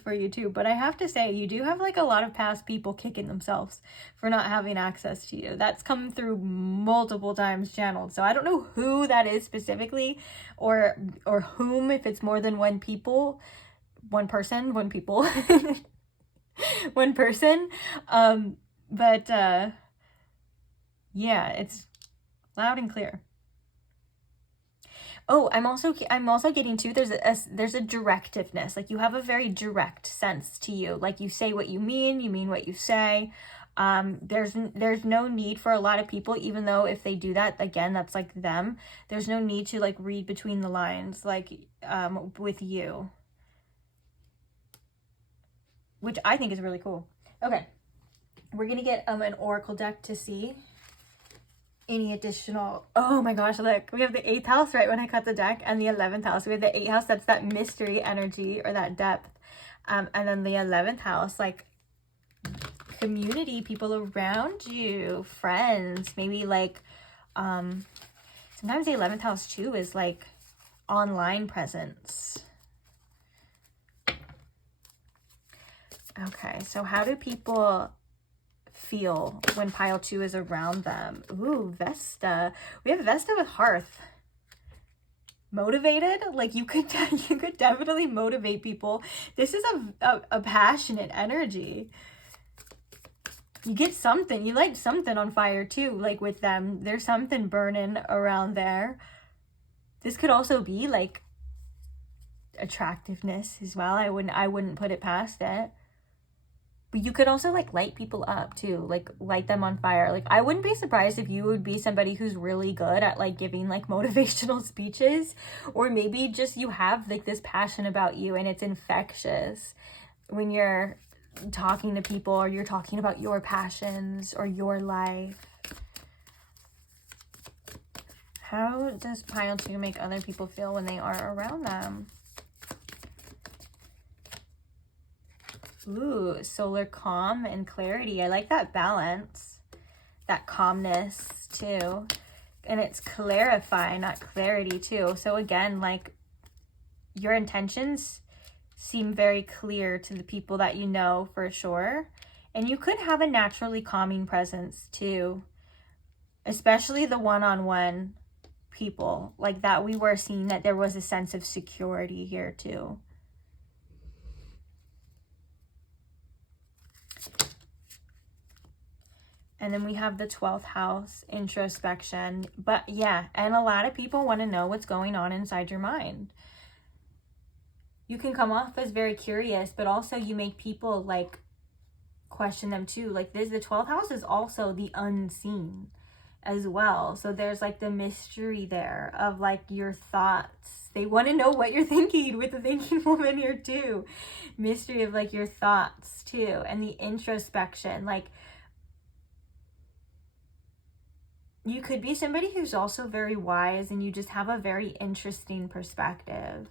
for you too. But I have to say, you do have like a lot of past people kicking themselves for not having access to you. That's come through multiple times channeled. So I don't know who that is specifically, or whom, if it's more than one people, one person, one people, one person. But yeah, it's loud and clear. Oh, I'm also getting too, there's a directiveness. Like you have a very direct sense to you. Like you say what you mean what you say. There's no need for a lot of people, even though if they do that, again, that's like them. There's no need to like read between the lines, like with you, which I think is really cool. Okay, we're gonna get an oracle deck to see any additional. Oh my gosh, look, we have the 8th house right when I cut the deck, and the 11th house. We have the 8th house, that's that mystery energy or that depth, and then the 11th house, like community, people around you, friends, maybe like sometimes the 11th house too is like online presence. Okay, so how do people feel when pile 2 is around them? Ooh, Vesta. We have Vesta with Hearth. Motivated? Like you could definitely motivate people. This is a passionate energy. You get something, you light something on fire too, like with them. There's something burning around there. This could also be like attractiveness as well. I wouldn't put it past it. But you could also like light people up too, like light them on fire. Like I wouldn't be surprised if you would be somebody who's really good at like giving like motivational speeches, or maybe just you have like this passion about you and it's infectious when you're talking to people, or you're talking about your passions or your life. How does pile 2 make other people feel when they are around them? Ooh, solar calm and clarity. I like that balance, that calmness too. And it's clarify, not clarity too. So again, like your intentions seem very clear to the people that you know for sure. And you could have a naturally calming presence too, especially the one-on-one people like that. We were seeing that there was a sense of security here too. And then we have the 12th house, introspection. But yeah, and a lot of people want to know what's going on inside your mind. You can come off as very curious, but also you make people like question them too. Like this, the 12th house is also the unseen as well. So there's like the mystery there of like your thoughts. They want to know what you're thinking with the thinking woman here too. Mystery of like your thoughts too. And the introspection, like you could be somebody who's also very wise and you just have a very interesting perspective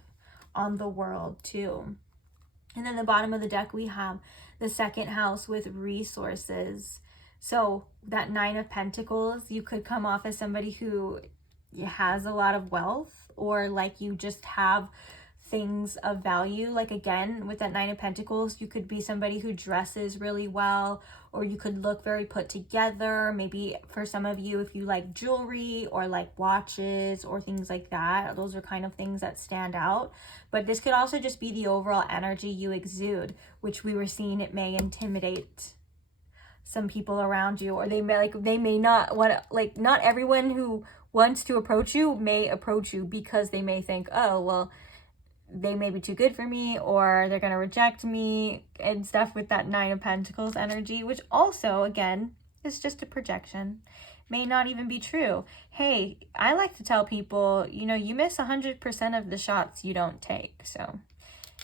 on the world too. And then the bottom of the deck, we have the 2nd house with resources. So that 9 of Pentacles, you could come off as somebody who has a lot of wealth, or like you just have things of value. Like again, with that 9 of Pentacles, you could be somebody who dresses really well, or you could look very put together. Maybe for some of you, if you like jewelry or like watches or things like that, those are kind of things that stand out. But this could also just be the overall energy you exude, which we were seeing it may intimidate some people around you, or they may not want to, like not everyone who wants to approach you may approach you because they may think, oh, well, they may be too good for me, or they're going to reject me and stuff with that 9 of Pentacles energy, which also, again, is just a projection. May not even be true. Hey, I like to tell people, you know, you miss 100% of the shots you don't take. So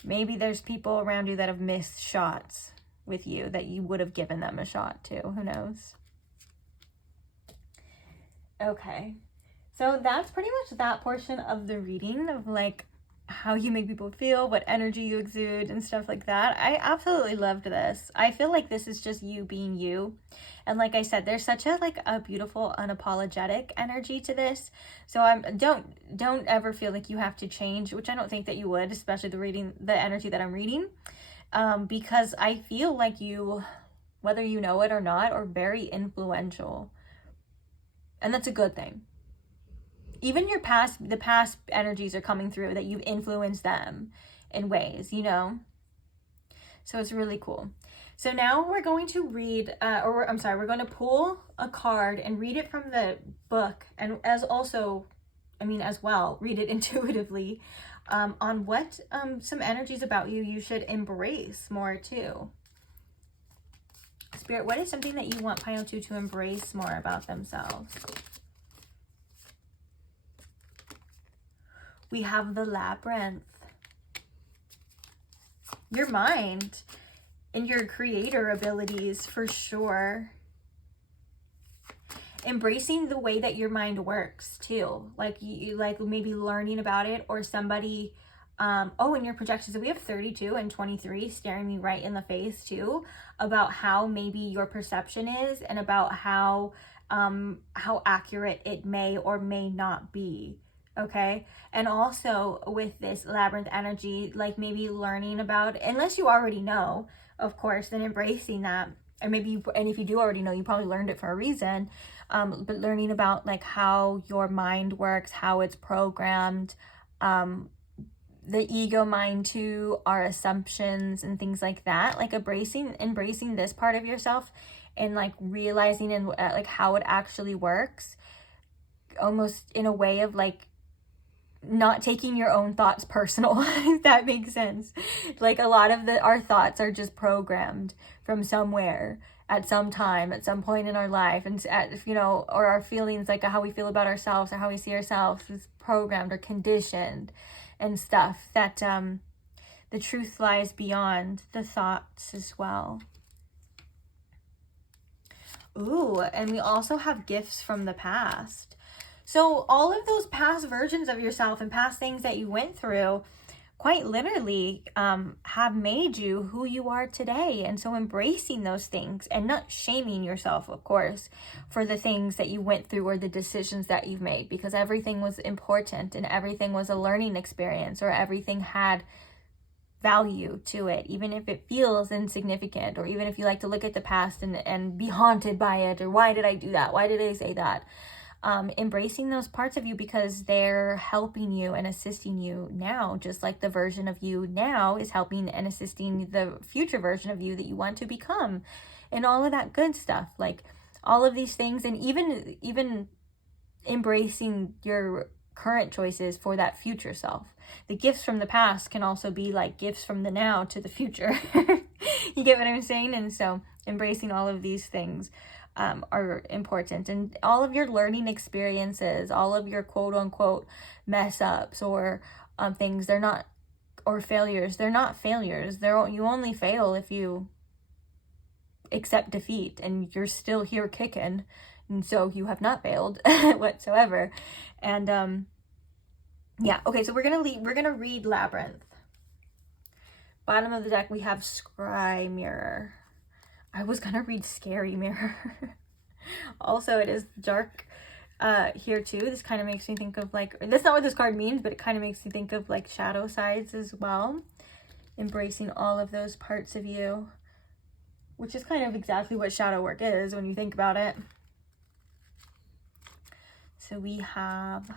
maybe there's people around you that have missed shots with you that you would have given them a shot to. Who knows? Okay. So that's pretty much that portion of the reading of like how you make people feel, what energy you exude and stuff like that. I absolutely loved this. I feel like this is just you being you. And like I said, there's such a like a beautiful unapologetic energy to this. So don't ever feel like you have to change, which I don't think that you would, especially the energy that I'm reading. Because I feel like you, whether you know it or not, are very influential. And that's a good thing. Even the past energies are coming through that you've influenced them in ways, you know? So it's really cool. So now we're going to read, we're going to pull a card and read it from the book, and as well, read it intuitively on what some energies about you should embrace more too. Spirit, what is something that you want Pile 2 to embrace more about themselves? We have the labyrinth. Your mind and your creator abilities for sure. Embracing the way that your mind works too. Like you like maybe learning about it, or somebody in your projections, we have 32 and 23 staring me right in the face too, about how maybe your perception is, and about how accurate it may or may not be. Okay. And also with this labyrinth energy, like maybe learning about, unless you already know, of course, then embracing that. And if you do already know, you probably learned it for a reason. But learning about like how your mind works, how it's programmed, the ego mind too, our assumptions and things like that, like embracing this part of yourself, and like realizing and like how it actually works, almost in a way of like not taking your own thoughts personal, if that makes sense. Like a lot of our thoughts are just programmed from somewhere at some time, at some point in our life, and or our feelings, like how we feel about ourselves or how we see ourselves, is programmed or conditioned and stuff. That the truth lies beyond the thoughts as well. Ooh, and we also have gifts from the past. So all of those past versions of yourself and past things that you went through quite literally have made you who you are today. And so embracing those things and not shaming yourself, of course, for the things that you went through or the decisions that you've made, because everything was important and everything was a learning experience, or everything had value to it, even if it feels insignificant, or even if you like to look at the past and be haunted by it, or why did I do that? Why did I say that? Embracing those parts of you, because they're helping you and assisting you now, just like the version of you now is helping and assisting the future version of you that you want to become, and all of that good stuff, like all of these things. And even embracing your current choices for that future self. The gifts from the past can also be like gifts from the now to the future. You get what I'm saying? And so embracing all of these things are important, and all of your learning experiences, all of your quote unquote mess ups or things, they're not, or failures, they're not failures. You only fail if you accept defeat, and you're still here kicking, and so you have not failed whatsoever. And yeah, okay, so we're gonna read Labyrinth. Bottom of the deck we have Scry Mirror. I was gonna read Scary Mirror. Also, it is dark here too. This kind of makes me think of like, that's not what this card means, but it kind of makes me think of like shadow sides as well. Embracing all of those parts of you, which is kind of exactly what shadow work is when you think about it. So we have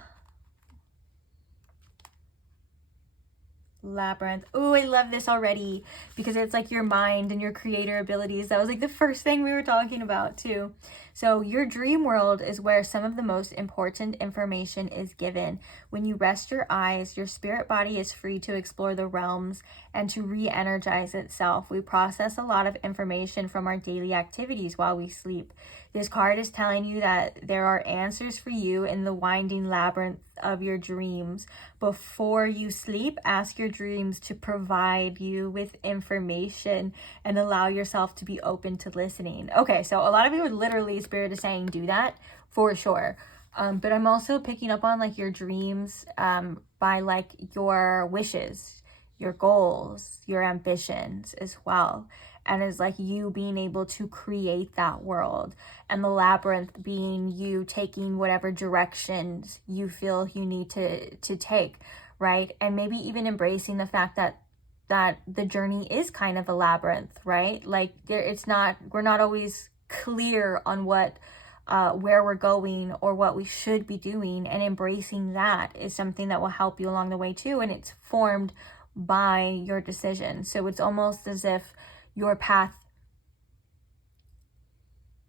Labyrinth. Oh, I love this already, because it's like your mind and your creator abilities. That was like the first thing we were talking about too. So your dream world is where some of the most important information is given. When you rest your eyes, your spirit body is free to explore the realms and to re-energize itself. We process a lot of information from our daily activities while we sleep. This card is telling you that there are answers for you in the winding labyrinth of your dreams. Before you sleep, ask your dreams to provide you with information and allow yourself to be open to listening. Okay, so a lot of you are literally, Spirit is saying do that for sure. But I'm also picking up on like your dreams by like your wishes, your goals, your ambitions as well. And it's like you being able to create that world, and the labyrinth being you taking whatever directions you feel you need to take, right? And maybe even embracing the fact that the journey is kind of a labyrinth, right? Like we're not always clear on what where we're going or what we should be doing, and embracing that is something that will help you along the way too. And it's formed by your decision. So it's almost as if your path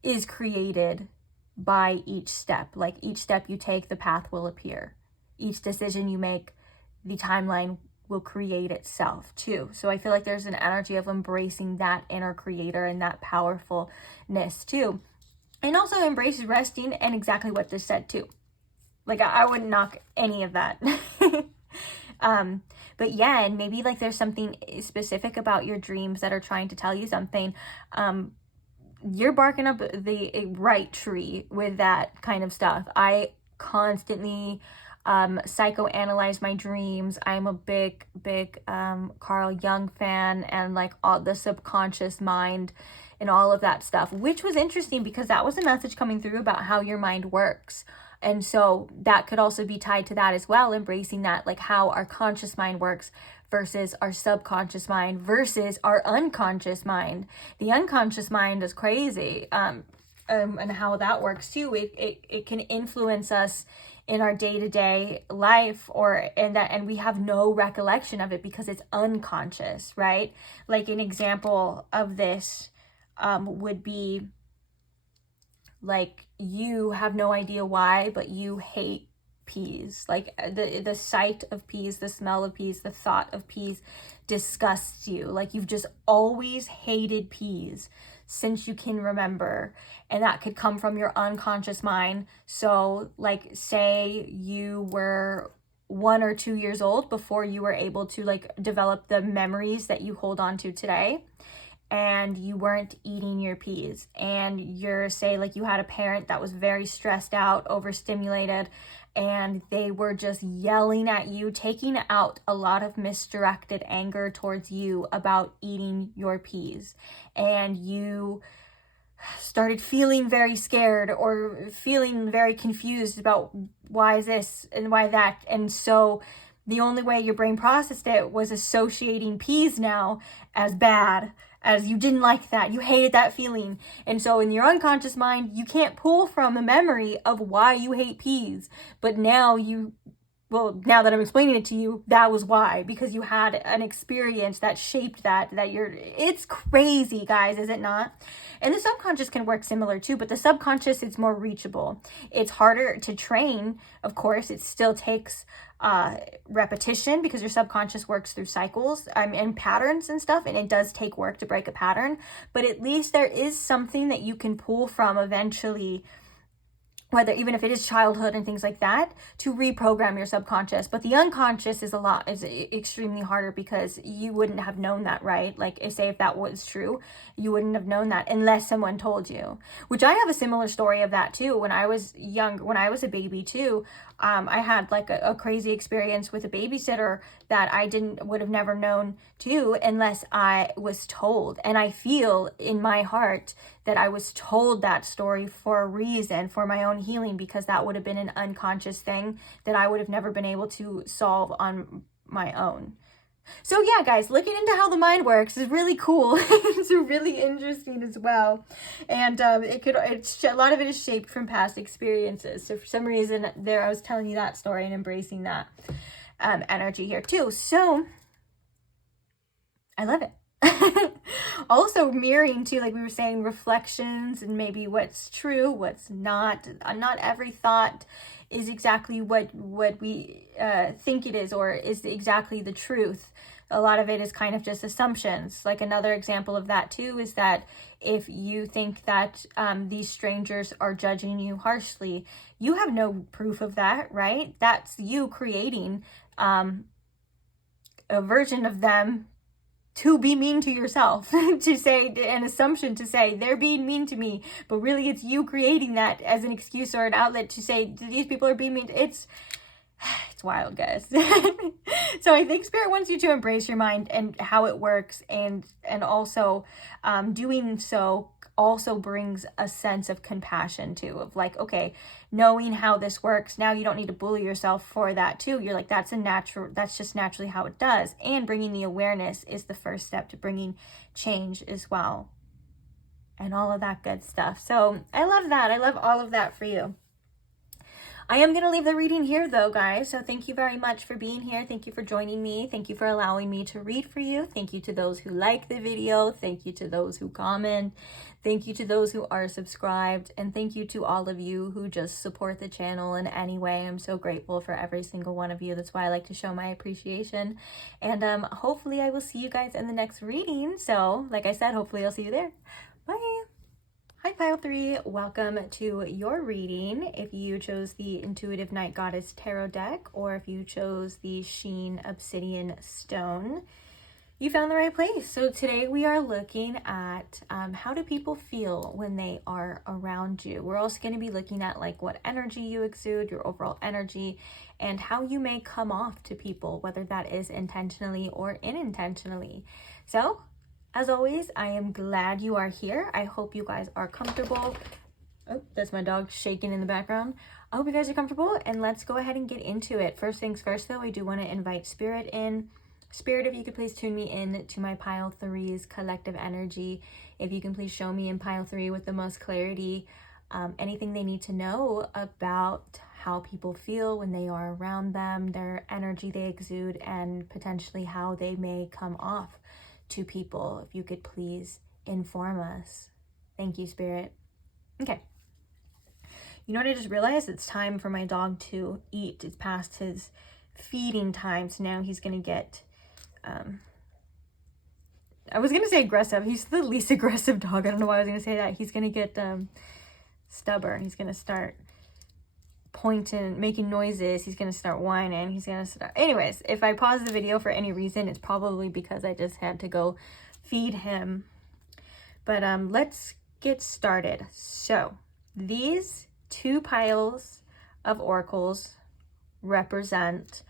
is created by each step. Like each step you take, the path will appear. Each decision you make, the timeline will create itself too. So I feel like there's an energy of embracing that inner creator and that powerfulness too. And also embrace resting, and exactly what this said too. Like I wouldn't knock any of that. But yeah, and maybe like there's something specific about your dreams that are trying to tell you something. You're barking up the right tree with that kind of stuff. I constantly psychoanalyze my dreams. I'm a big Carl Jung fan, and like all the subconscious mind and all of that stuff, which was interesting because that was a message coming through about how your mind works. And so that could also be tied to that as well, embracing that, like how our conscious mind works versus our subconscious mind versus our unconscious mind. The unconscious mind is crazy, and how that works too. It can influence us in our day-to-day life, and we have no recollection of it because it's unconscious, right? Like an example of this would be like you have no idea why, but you hate peas. Like the sight of peas, the smell of peas, the thought of peas disgusts you. Like you've just always hated peas since you can remember. And that could come from your unconscious mind. So like say you were 1 or 2 years old before you were able to like develop the memories that you hold on to today, and you weren't eating your peas, and you're, say like you had a parent that was very stressed out, overstimulated, and they were just yelling at you, taking out a lot of misdirected anger towards you about eating your peas, and you started feeling very scared or feeling very confused about why this and why that. And so the only way your brain processed it was associating peas now as bad, as you didn't like that, you hated that feeling. And so in your unconscious mind, you can't pull from a memory of why you hate peas. But now now that I'm explaining it to you, that was why, because you had an experience that shaped it's crazy, guys, is it not? And the subconscious can work similar too, but the subconscious, it's more reachable. It's harder to train, of course. It still takes repetition, because your subconscious works through cycles and patterns and stuff, and it does take work to break a pattern, but at least there is something that you can pull from eventually, whether even if it is childhood and things like that, to reprogram your subconscious. But the unconscious is extremely harder, because you wouldn't have known that, right? Like say if that was true, you wouldn't have known that unless someone told you, which I have a similar story of that too. When I was young, when I was a baby too, I had like a crazy experience with a babysitter that I would have never known too, unless I was told. And I feel in my heart that I was told that story for a reason, for my own healing, because that would have been an unconscious thing that I would have never been able to solve on my own. So yeah, guys, looking into how the mind works is really cool. It's really interesting as well. And a lot of it is shaped from past experiences. So for some reason I was telling you that story and embracing that energy here too. So I love it. Also mirroring too, like we were saying, reflections and maybe what's true, what's not. Not every thought is exactly what we think it is, or is exactly the truth. A lot of it is kind of just assumptions. Like another example of that too is that if you think that these strangers are judging you harshly, you have no proof of that, right? That's you creating a version of them to be mean to yourself, to say an assumption, to say they're being mean to me, but really it's you creating that as an excuse or an outlet to say these people are being mean. It's wild, guys. So I think Spirit wants you to embrace your mind and how it works, and also doing so also brings a sense of compassion too, of like, okay, knowing how this works, now you don't need to bully yourself for that too. You're like, that's just naturally how it does. And bringing the awareness is the first step to bringing change as well, and all of that good stuff. So I love that. I love all of that for you. I am going to leave the reading here though, guys. So thank you very much for being here. Thank you for joining me. Thank you for allowing me to read for you. Thank you to those who like the video. Thank you to those who comment. Thank you to those who are subscribed. And thank you to all of you who just support the channel in any way. I'm so grateful for every single one of you. That's why I like to show my appreciation. And hopefully I will see you guys in the next reading. So like I said, hopefully I'll see you there. Bye. Hi Pile 3, welcome to your reading. If you chose the Intuitive Night Goddess Tarot deck, or if you chose the Sheen Obsidian Stone, you found the right place. So today we are looking at how do people feel when they are around you. We're also going to be looking at like what energy you exude, your overall energy, and how you may come off to people, whether that is intentionally or unintentionally. So as always, I am glad you are here. I hope you guys are comfortable. Oh, that's my dog shaking in the background. I hope you guys are comfortable, and let's go ahead and get into it. First things first, though, I do want to invite Spirit in. Spirit, if you could please tune me in to my Pile 3's collective energy. If you can please show me in Pile 3 with the most clarity anything they need to know about how people feel when they are around them, their energy they exude, and potentially how they may come off to people. If you could please inform us. Thank you, Spirit. Okay. You know what I just realized? It's time for my dog to eat. It's past his feeding time, so now he's gonna get, I was gonna say aggressive. He's the least aggressive dog. I don't know why I was gonna say that. He's gonna get stubborn. He's gonna start pointing, making noises. He's gonna start whining. He's gonna start. Anyways, if I pause the video for any reason, it's probably because I just had to go feed him. But let's get started. So these two piles of oracles represent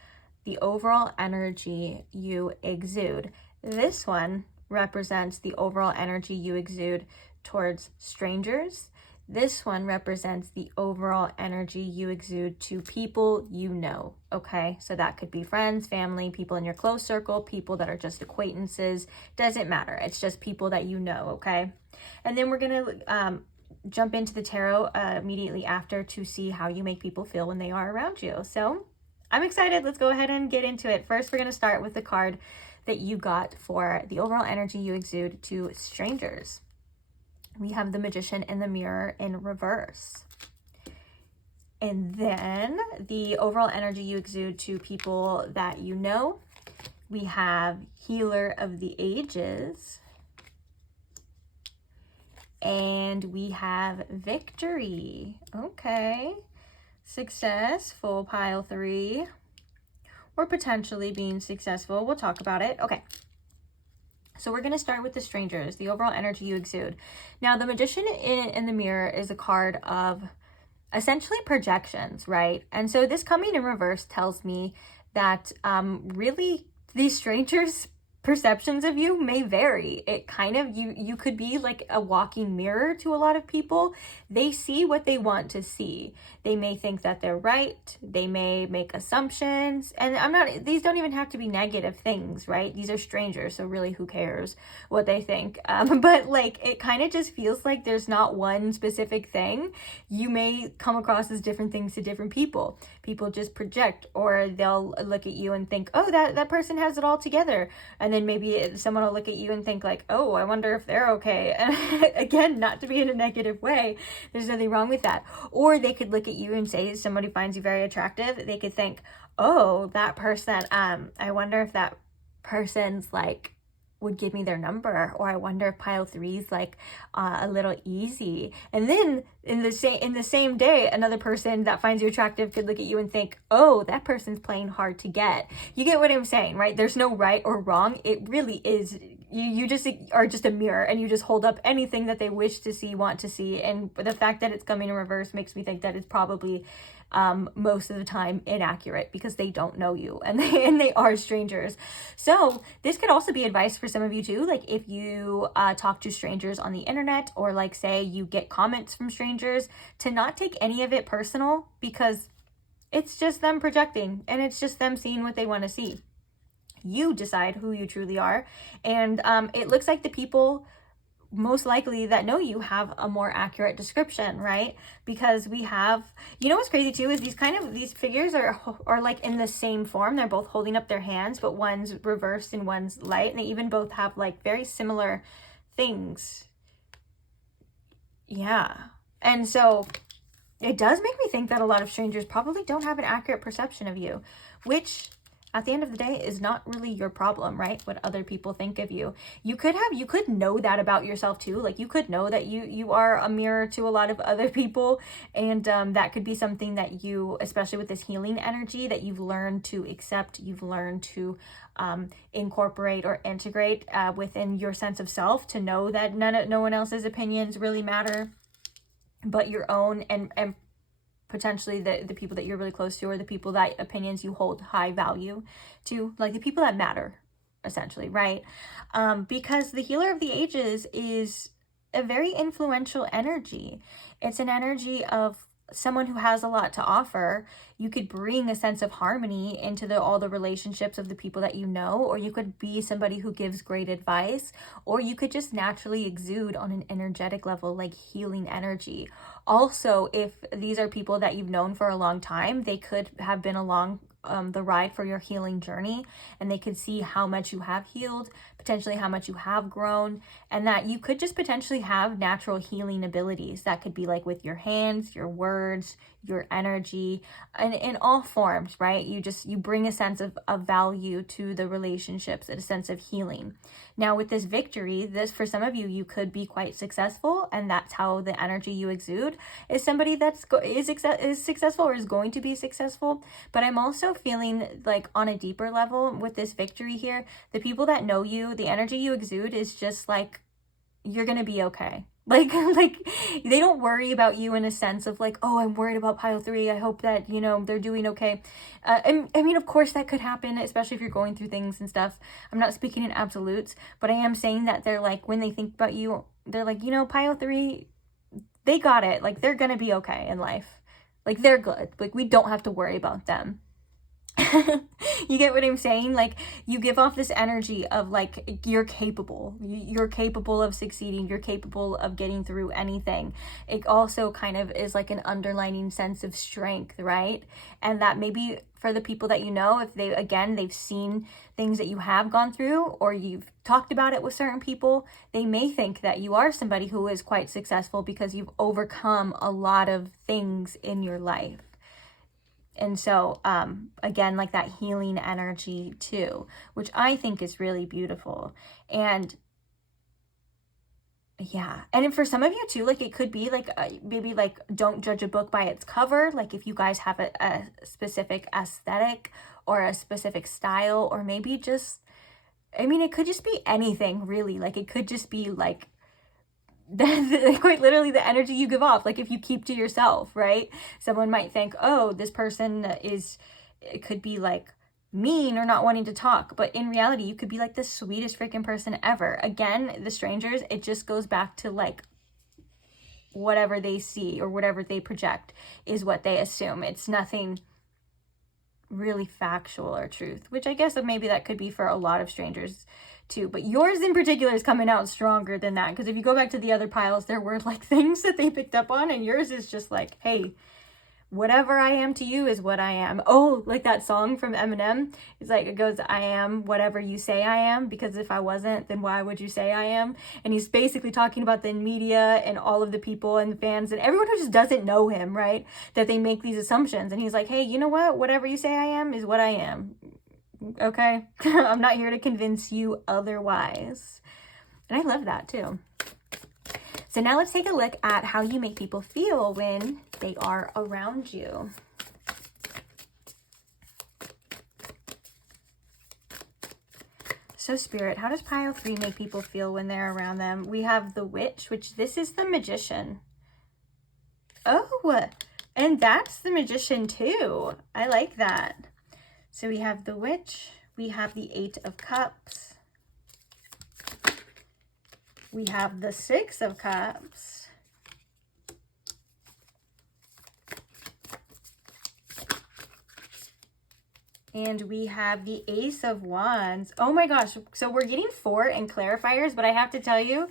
the overall energy you exude. This one represents the overall energy you exude towards strangers. This one represents the overall energy you exude to people you know, okay? So that could be friends, family, people in your close circle, people that are just acquaintances. Doesn't matter. It's just people that you know, okay? And then we're going to jump into the tarot immediately after to see how you make people feel when they are around you. So I'm excited. Let's go ahead and get into it. First, we're going to start with the card that you got for the overall energy you exude to strangers. We have the Magician and the Mirror in reverse. And then the overall energy you exude to people that you know. We have Healer of the Ages. And we have Victory. Okay. Successful, pile 3. Or potentially being successful. We'll talk about it. Okay. So we're going to start with the strangers, the overall energy you exude. Now, the Magician in the Mirror is a card of essentially projections, right? And so this coming in reverse tells me that really these strangers' perceptions of you may vary. It kind of, you could be like a walking mirror to a lot of people. They see what they want to see. They may think that they're right. They may make assumptions. And these don't even have to be negative things, right? These are strangers, so really who cares what they think? But like, it kind of just feels like there's not one specific thing. You may come across as different things to different people. People just project, or they'll look at you and think, oh, that person has it all together. And then maybe someone will look at you and think like, oh, I wonder if they're okay. And again, not to be in a negative way. There's nothing wrong with that. Or they could look at you and say, somebody finds you very attractive. They could think, oh, that person, I wonder if that person's like, would give me their number, or I wonder if pile 3 is like a little easy. And then in the same day, another person that finds you attractive could look at you and think, oh, that person's playing hard to get. You get what I'm saying, right? There's no right or wrong. It really is, you just are just a mirror, and you just hold up anything that they wish to see, want to see. And the fact that it's coming in reverse makes me think that it's probably most of the time inaccurate, because they don't know you, and they are strangers. So this could also be advice for some of you too. Like if you talk to strangers on the internet, or like say you get comments from strangers, to not take any of it personal, because it's just them projecting, and it's just them seeing what they want to see. You decide who you truly are. And it looks like the people most likely that know you have a more accurate description, right? Because we have, you know what's crazy too is these figures are like in the same form. They're both holding up their hands, but one's reversed and one's light, and they even both have like very similar things. Yeah. And so it does make me think that a lot of strangers probably don't have an accurate perception of you, which at the end of the day is not really your problem, right? What other people think of you. You could know that about yourself too. Like you could know that you are a mirror to a lot of other people. And that could be something that you, especially with this healing energy, that you've learned to accept, you've learned to incorporate or integrate within your sense of self, to know that no one else's opinions really matter but your own, and potentially the people that you're really close to, or the people that opinions you hold high value to, like the people that matter, essentially, right? Because the Healer of the Ages is a very influential energy. It's an energy of someone who has a lot to offer. You could bring a sense of harmony into all the relationships of the people that you know, or you could be somebody who gives great advice, or you could just naturally exude on an energetic level, like healing energy. Also, if these are people that you've known for a long time, they could have been the ride for your healing journey, and they could see how much you have healed, potentially how much you have grown, and that you could just potentially have natural healing abilities. That could be like with your hands, your words, your energy, and in all forms, right? You bring a sense of value to the relationships, a sense of healing. Now with this victory, this, for some of you, you could be quite successful, and that's how the energy you exude is somebody that's is successful or is going to be successful. But I'm also feeling like on a deeper level with this victory here, the people that know you, the energy you exude is just like, you're gonna be okay. Like they don't worry about you in a sense of like, oh, I'm worried about pile 3. I hope that, you know, they're doing okay. I mean, of course that could happen, especially if you're going through things and stuff. I'm not speaking in absolutes, but I am saying that they're like, when they think about you, they're like, you know, pile 3, they got it. Like, they're gonna be okay in life. Like, they're good. Like, we don't have to worry about them. You get what I'm saying? Like, you give off this energy of like, you're capable of succeeding, you're capable of getting through anything. It also kind of is like an underlining sense of strength, right? And that maybe for the people that you know, if they've seen things that you have gone through, or you've talked about it with certain people, they may think that you are somebody who is quite successful because you've overcome a lot of things in your life. And so, again, like that healing energy too, which I think is really beautiful. And yeah, and for some of you too, like it could be like, maybe like, don't judge a book by its cover. Like if you guys have a specific aesthetic or a specific style, or maybe just, I mean, it could just be anything really. Like it could just be like, quite literally the energy you give off. Like if you keep to yourself, right? Someone might think, oh, this person it could be like mean or not wanting to talk, but in reality you could be like the sweetest freaking person ever. Again, the strangers, it just goes back to like whatever they see or whatever they project is what they assume. It's nothing really factual or truth, which I guess maybe that could be for a lot of strangers too, but yours in particular is coming out stronger than that, because if you go back to the other piles, there were like things that they picked up on, and yours is just like, hey, whatever I am to you is what I am. Oh, like that song from Eminem, it's like, it goes, I am whatever you say I am, because if I wasn't, then why would you say I am? And he's basically talking about the media and all of the people and the fans and everyone who just doesn't know him, right? That they make these assumptions, and he's like, hey, you know what? Whatever you say I am is what I am. Okay? I'm not here to convince you otherwise. And I love that too. So now let's take a look at how you make people feel when they are around you. So Spirit, how does pile 3 make people feel when they're around them? We have the Witch, which this is the Magician. Oh, and that's the Magician too. I like that. So we have the Witch, we have the 8 of Cups, we have the 6 of Cups, and we have the Ace of Wands. Oh my gosh, so we're getting 4 and clarifiers, but I have to tell you,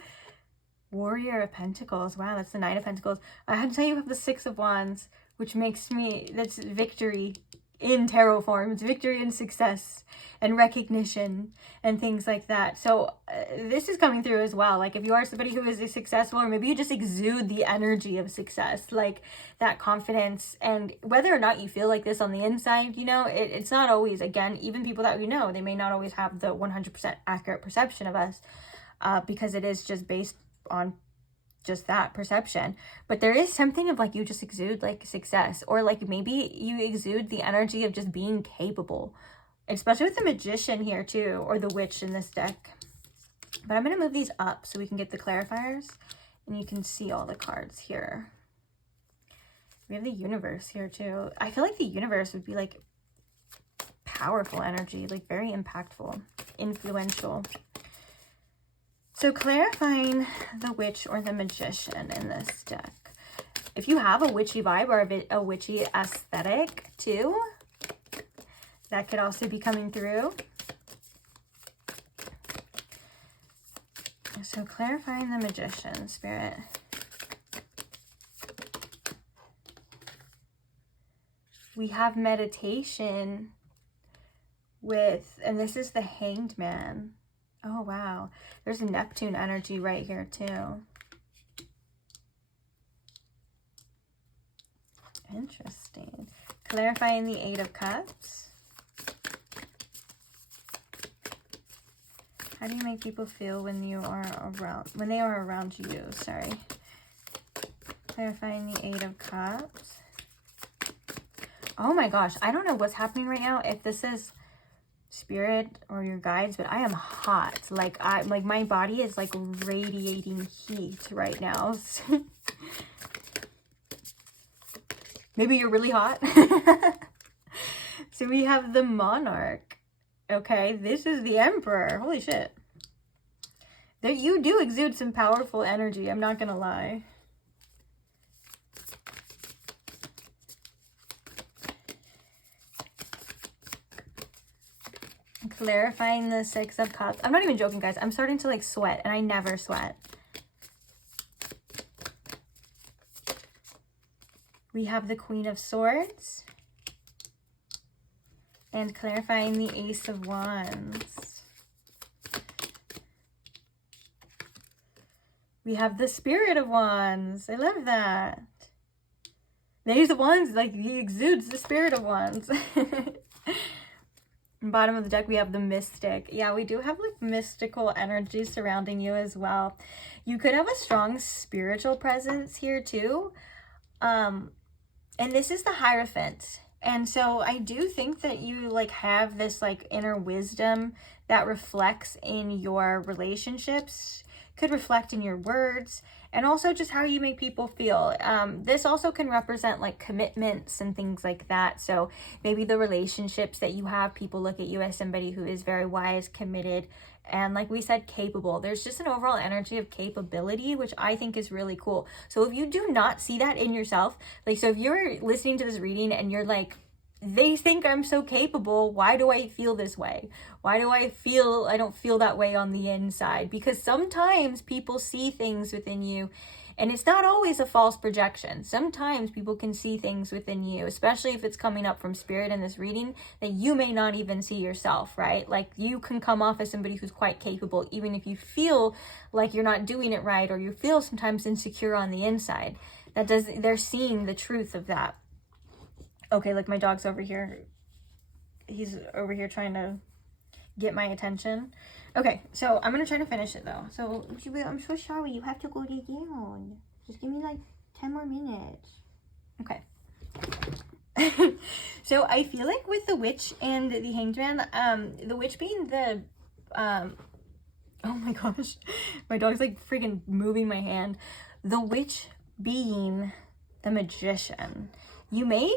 Warrior of Pentacles. Wow, that's the Knight of Pentacles. I have to tell you, we have the 6 of Wands, which makes me, that's victory in tarot form. It's victory and success and recognition and things like that. So this is coming through as well. Like if you are somebody who is successful, or maybe you just exude the energy of success, like that confidence, and whether or not you feel like this on the inside, you know, it's not always, again, even people that we know, they may not always have the 100% accurate perception of us, because it is just based on just that perception. But there is something of like, you just exude like success, or like maybe you exude the energy of just being capable, especially with the Magician here too, or the Witch in this deck. But I'm going to move these up so we can get the clarifiers and you can see all the cards here. We have the Universe here too. I feel like the Universe would be like powerful energy, like very impactful, influential. So clarifying the Witch or the Magician in this deck. If you have a witchy vibe or a witchy aesthetic too, that could also be coming through. So clarifying the Magician, Spirit. We have meditation and this is the Hanged Man. Oh, wow. There's a Neptune energy right here, too. Interesting. Clarifying the Eight of Cups. How do you make people feel when they are around you? Sorry. Clarifying the Eight of Cups. Oh my gosh, I don't know what's happening right now, if this is spirit or your guides, but I am hot. Like my body is like radiating heat right now. Maybe you're really hot. So we have the Monarch. Okay, this is the Emperor. Holy shit. You do exude some powerful energy, I'm not gonna lie. Clarifying the Six of Cups. I'm not even joking, guys. I'm starting to like sweat, and I never sweat. We have the Queen of Swords. And clarifying the Ace of Wands. We have the Spirit of Wands. I love that. The Ace of Wands, like, he exudes the Spirit of Wands. Bottom of the deck, we have the Mystic. Yeah, we do have like mystical energy surrounding you as well. You could have a strong spiritual presence here too. And this is the Hierophant. And so I do think that you like have this like inner wisdom that reflects in your relationships, could reflect in your words, and also just how you make people feel. This also can represent like commitments and things like that. So maybe the relationships that you have, people look at you as somebody who is very wise, committed, and like we said, capable. There's just an overall energy of capability, which I think is really cool. So if you do not see that in yourself, like, so if you're listening to this reading and you're like, they think I'm so capable, why do I feel this way? Why do I don't feel that way on the inside? Because sometimes people see things within you, and it's not always a false projection. Sometimes people can see things within you, especially if it's coming up from spirit in this reading, that you may not even see yourself, right? Like, you can come off as somebody who's quite capable, even if you feel like you're not doing it right, or you feel sometimes insecure on the inside. They're seeing the truth of that. Okay, like my dog's over here. He's over here trying to get my attention. Okay, so I'm going to try to finish it though. So, I'm so sorry. You have to go lay down. Just give me like 10 more minutes. Okay. So I feel like with the Witch and the Hanged Man, the Witch being the, oh my gosh. My dog's like freaking moving my hand. The Witch being the Magician. You may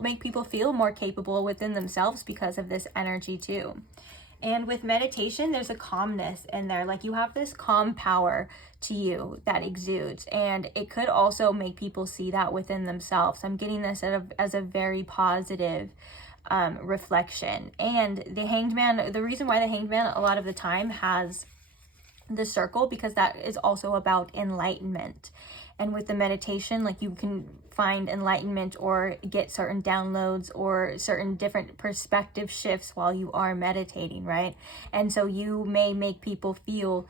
make people feel more capable within themselves because of this energy too. And with meditation, there's a calmness in there. Like, you have this calm power to you that exudes, and it could also make people see that within themselves. I'm getting this as a very positive reflection. And the Hanged Man, the reason why the Hanged Man a lot of the time has the circle, because that is also about enlightenment. And with the meditation, like, you can find enlightenment or get certain downloads or certain different perspective shifts while you are meditating, right? And so you may make people feel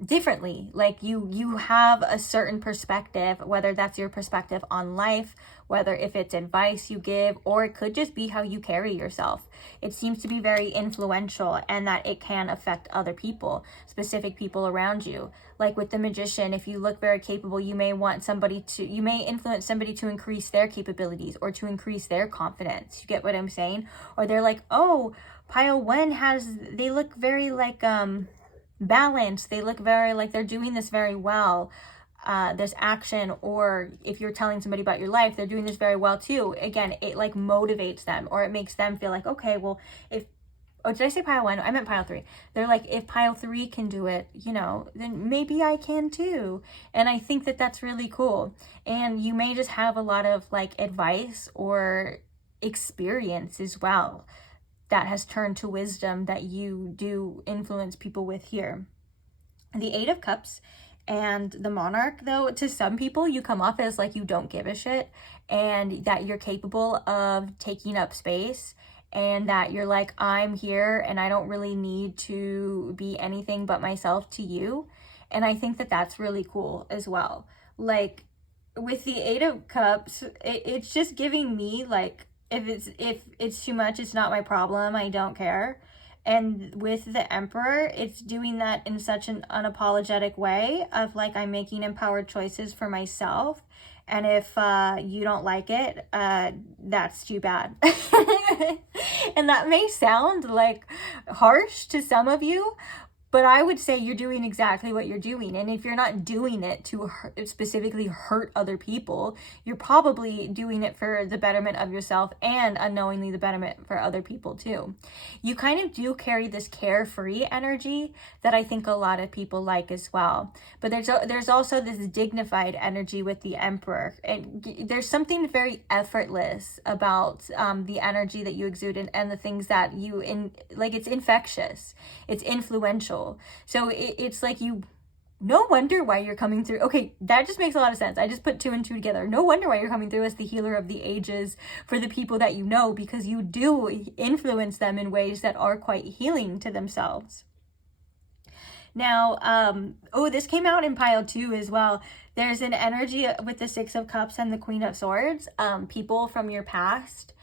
differently. Like, you have a certain perspective, whether that's your perspective on life, whether if it's advice you give, or it could just be how you carry yourself. It seems to be very influential, and that it can affect other people, specific people around you. Like with the Magician, if you look very capable, you may influence somebody to increase their capabilities or to increase their confidence. You get what I'm saying? Or they're like, oh, pile one they look very like balanced. They look very like they're doing this very well. There's action. Or if you're telling somebody about your life, they're doing this very well too. Again, it like motivates them, or it makes them feel like, okay, well, did I say pile one? I meant pile three. They're like, if pile three can do it, then maybe I can too. And I think that that's really cool. And you may just have a lot of like advice or experience as well that has turned to wisdom that you do influence people with here. The Eight of Cups and the Monarch, though, to some people, you come off as like you don't give a shit, and that you're capable of taking up space and that you're like, I'm here and I don't really need to be anything but myself to you. And I think that that's really cool as well. Like with the Eight of Cups, it's just giving me like, if it's too much, it's not my problem, I don't care. And with the Emperor, it's doing that in such an unapologetic way of like, I'm making empowered choices for myself. And if you don't like it, that's too bad. And that may sound like harsh to some of you, but I would say you're doing exactly what you're doing. And if you're not doing it to specifically hurt other people, you're probably doing it for the betterment of yourself and unknowingly the betterment for other people too. You kind of do carry this carefree energy that I think a lot of people like as well. But there's also this dignified energy with the Emperor. There's something very effortless about the energy that you exude and the things that like it's infectious, it's influential. So it's like no wonder why you're coming through. Okay, that just makes a lot of sense. I just put 2 and 2 together. No wonder why you're coming through as the healer of the ages for the people that you know, because you do influence them in ways that are quite healing to themselves. Now, this came out in pile 2 as well. There's an energy with the Six of Cups and the Queen of Swords. People from your past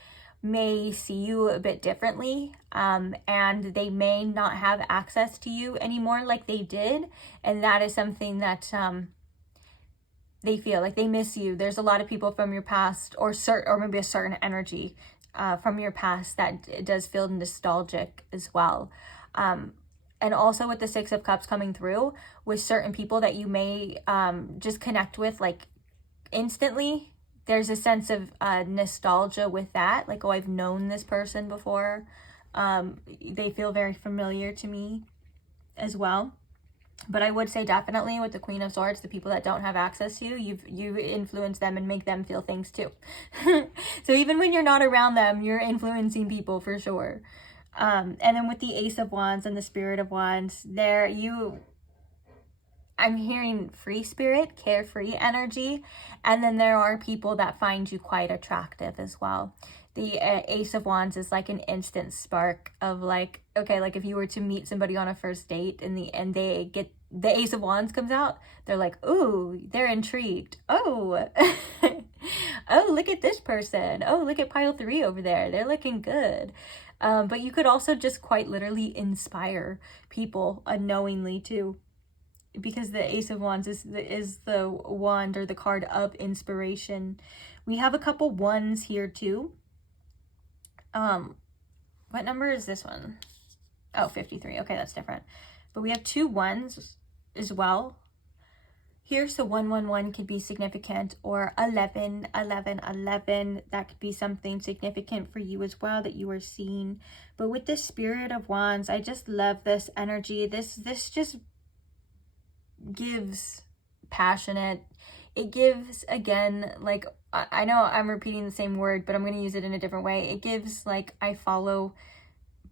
may see you a bit differently, and they may not have access to you anymore like they did, and that is something that they feel like they miss you. There's a lot of people from your past, or maybe a certain energy from your past that does feel nostalgic as well. And also with the Six of Cups coming through, with certain people that you may just connect with like instantly. There's a sense of nostalgia with that. Like, oh, I've known this person before. They feel very familiar to me as well. But I would say definitely with the Queen of Swords, the people that don't have access to you, you influence them and make them feel things too. So even when you're not around them, you're influencing people for sure. And then with the Ace of Wands and the Spirit of Wands, I'm hearing free spirit, carefree energy, and then there are people that find you quite attractive as well. The Ace of Wands is like an instant spark of like, okay, like if you were to meet somebody on a first date and they get the Ace of Wands comes out, they're like, ooh, they're intrigued. Oh, oh, look at this person. Oh, look at pile 3 over there. They're looking good. But you could also just quite literally inspire people unknowingly too, because the Ace of Wands is the wand or the card of inspiration. We have a couple ones here too. What number is this one? Oh, 53. Okay, that's different. But we have 2 ones as well here. So 111 could be significant, or 11. That could be something significant for you as well that you are seeing. But with the Spirit of Wands, I just love this energy. This just gives passionate. It gives, again, like, I know I'm repeating the same word, but I'm going to use it in a different way. It gives like, I follow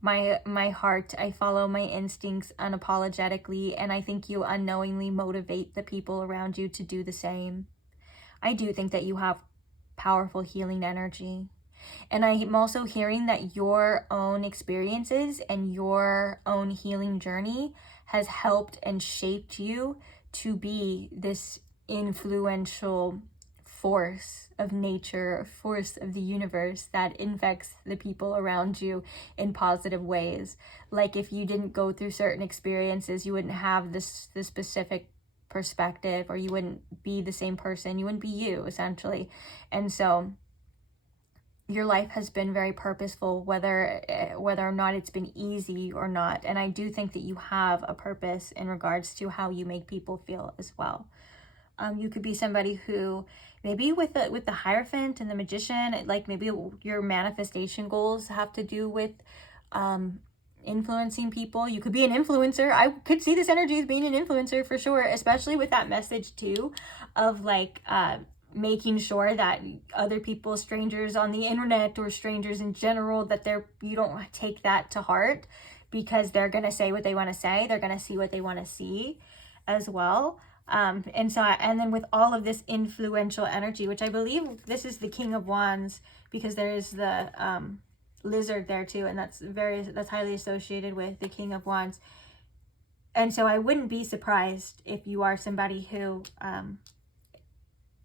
my heart, I follow my instincts unapologetically, and I think you unknowingly motivate the people around you to do the same. I do think that you have powerful healing energy. And I'm also hearing that your own experiences and your own healing journey has helped and shaped you to be this influential force of nature, force of the universe that infects the people around you in positive ways. Like if you didn't go through certain experiences, you wouldn't have this specific perspective, or you wouldn't be the same person. You wouldn't be you, essentially. And so your life has been very purposeful, whether or not it's been easy or not. And I do think that you have a purpose in regards to how you make people feel as well. You could be somebody who maybe with the Hierophant and the Magician, like maybe your manifestation goals have to do with influencing people. You could be an influencer. I could see this energy as being an influencer for sure, especially with that message too of like making sure that other people, strangers on the internet or strangers in general, that you don't take that to heart, because they're going to say what they want to say. They're going to see what they want to see as well. And then with all of this influential energy, which I believe this is the King of Wands, because there is the lizard there too, and that's highly associated with the King of Wands. And so I wouldn't be surprised if you are somebody who,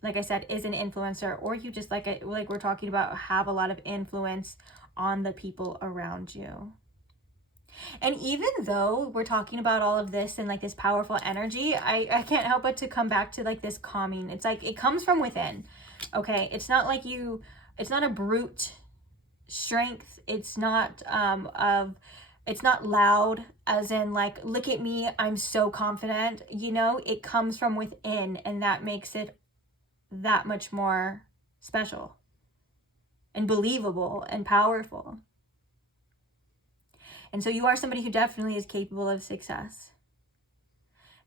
like I said, is an influencer, or you just like we're talking about, have a lot of influence on the people around you. And even though we're talking about all of this and like this powerful energy, I can't help but to come back to like this calming. It's like it comes from within. Okay, it's not like it's not a brute strength. It's not it's not loud, as in like, look at me, I'm so confident. You know, it comes from within, and that makes it that much more special and believable and powerful. And so you are somebody who definitely is capable of success.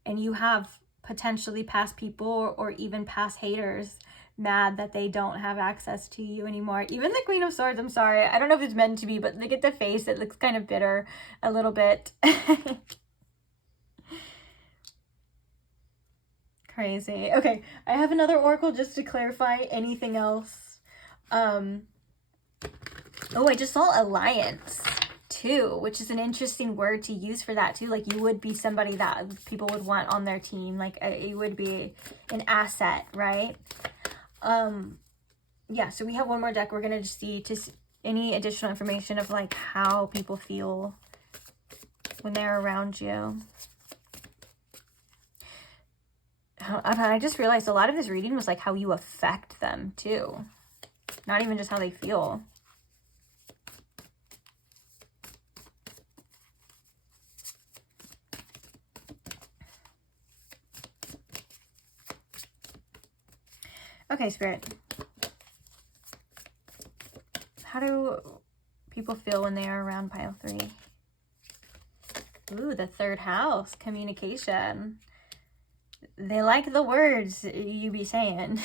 And you have potentially past people or even past haters mad that they don't have access to you anymore. Even the Queen of Swords, I'm sorry, I don't know if it's meant to be, but look at the face, it looks kind of bitter a little bit. Crazy. Okay, I have another oracle just to clarify anything else. Oh, I just saw alliance too, which is an interesting word to use for that too. Like, you would be somebody that people would want on their team. Like, you would be an asset, right? Yeah, so we have one more deck. We're gonna just see any additional information of like how people feel when they're around you. I just realized a lot of this reading was like how you affect them too, not even just how they feel. Okay, Spirit. How do people feel when they are around pile 3? Ooh, the 3rd house, communication. They like the words you be saying.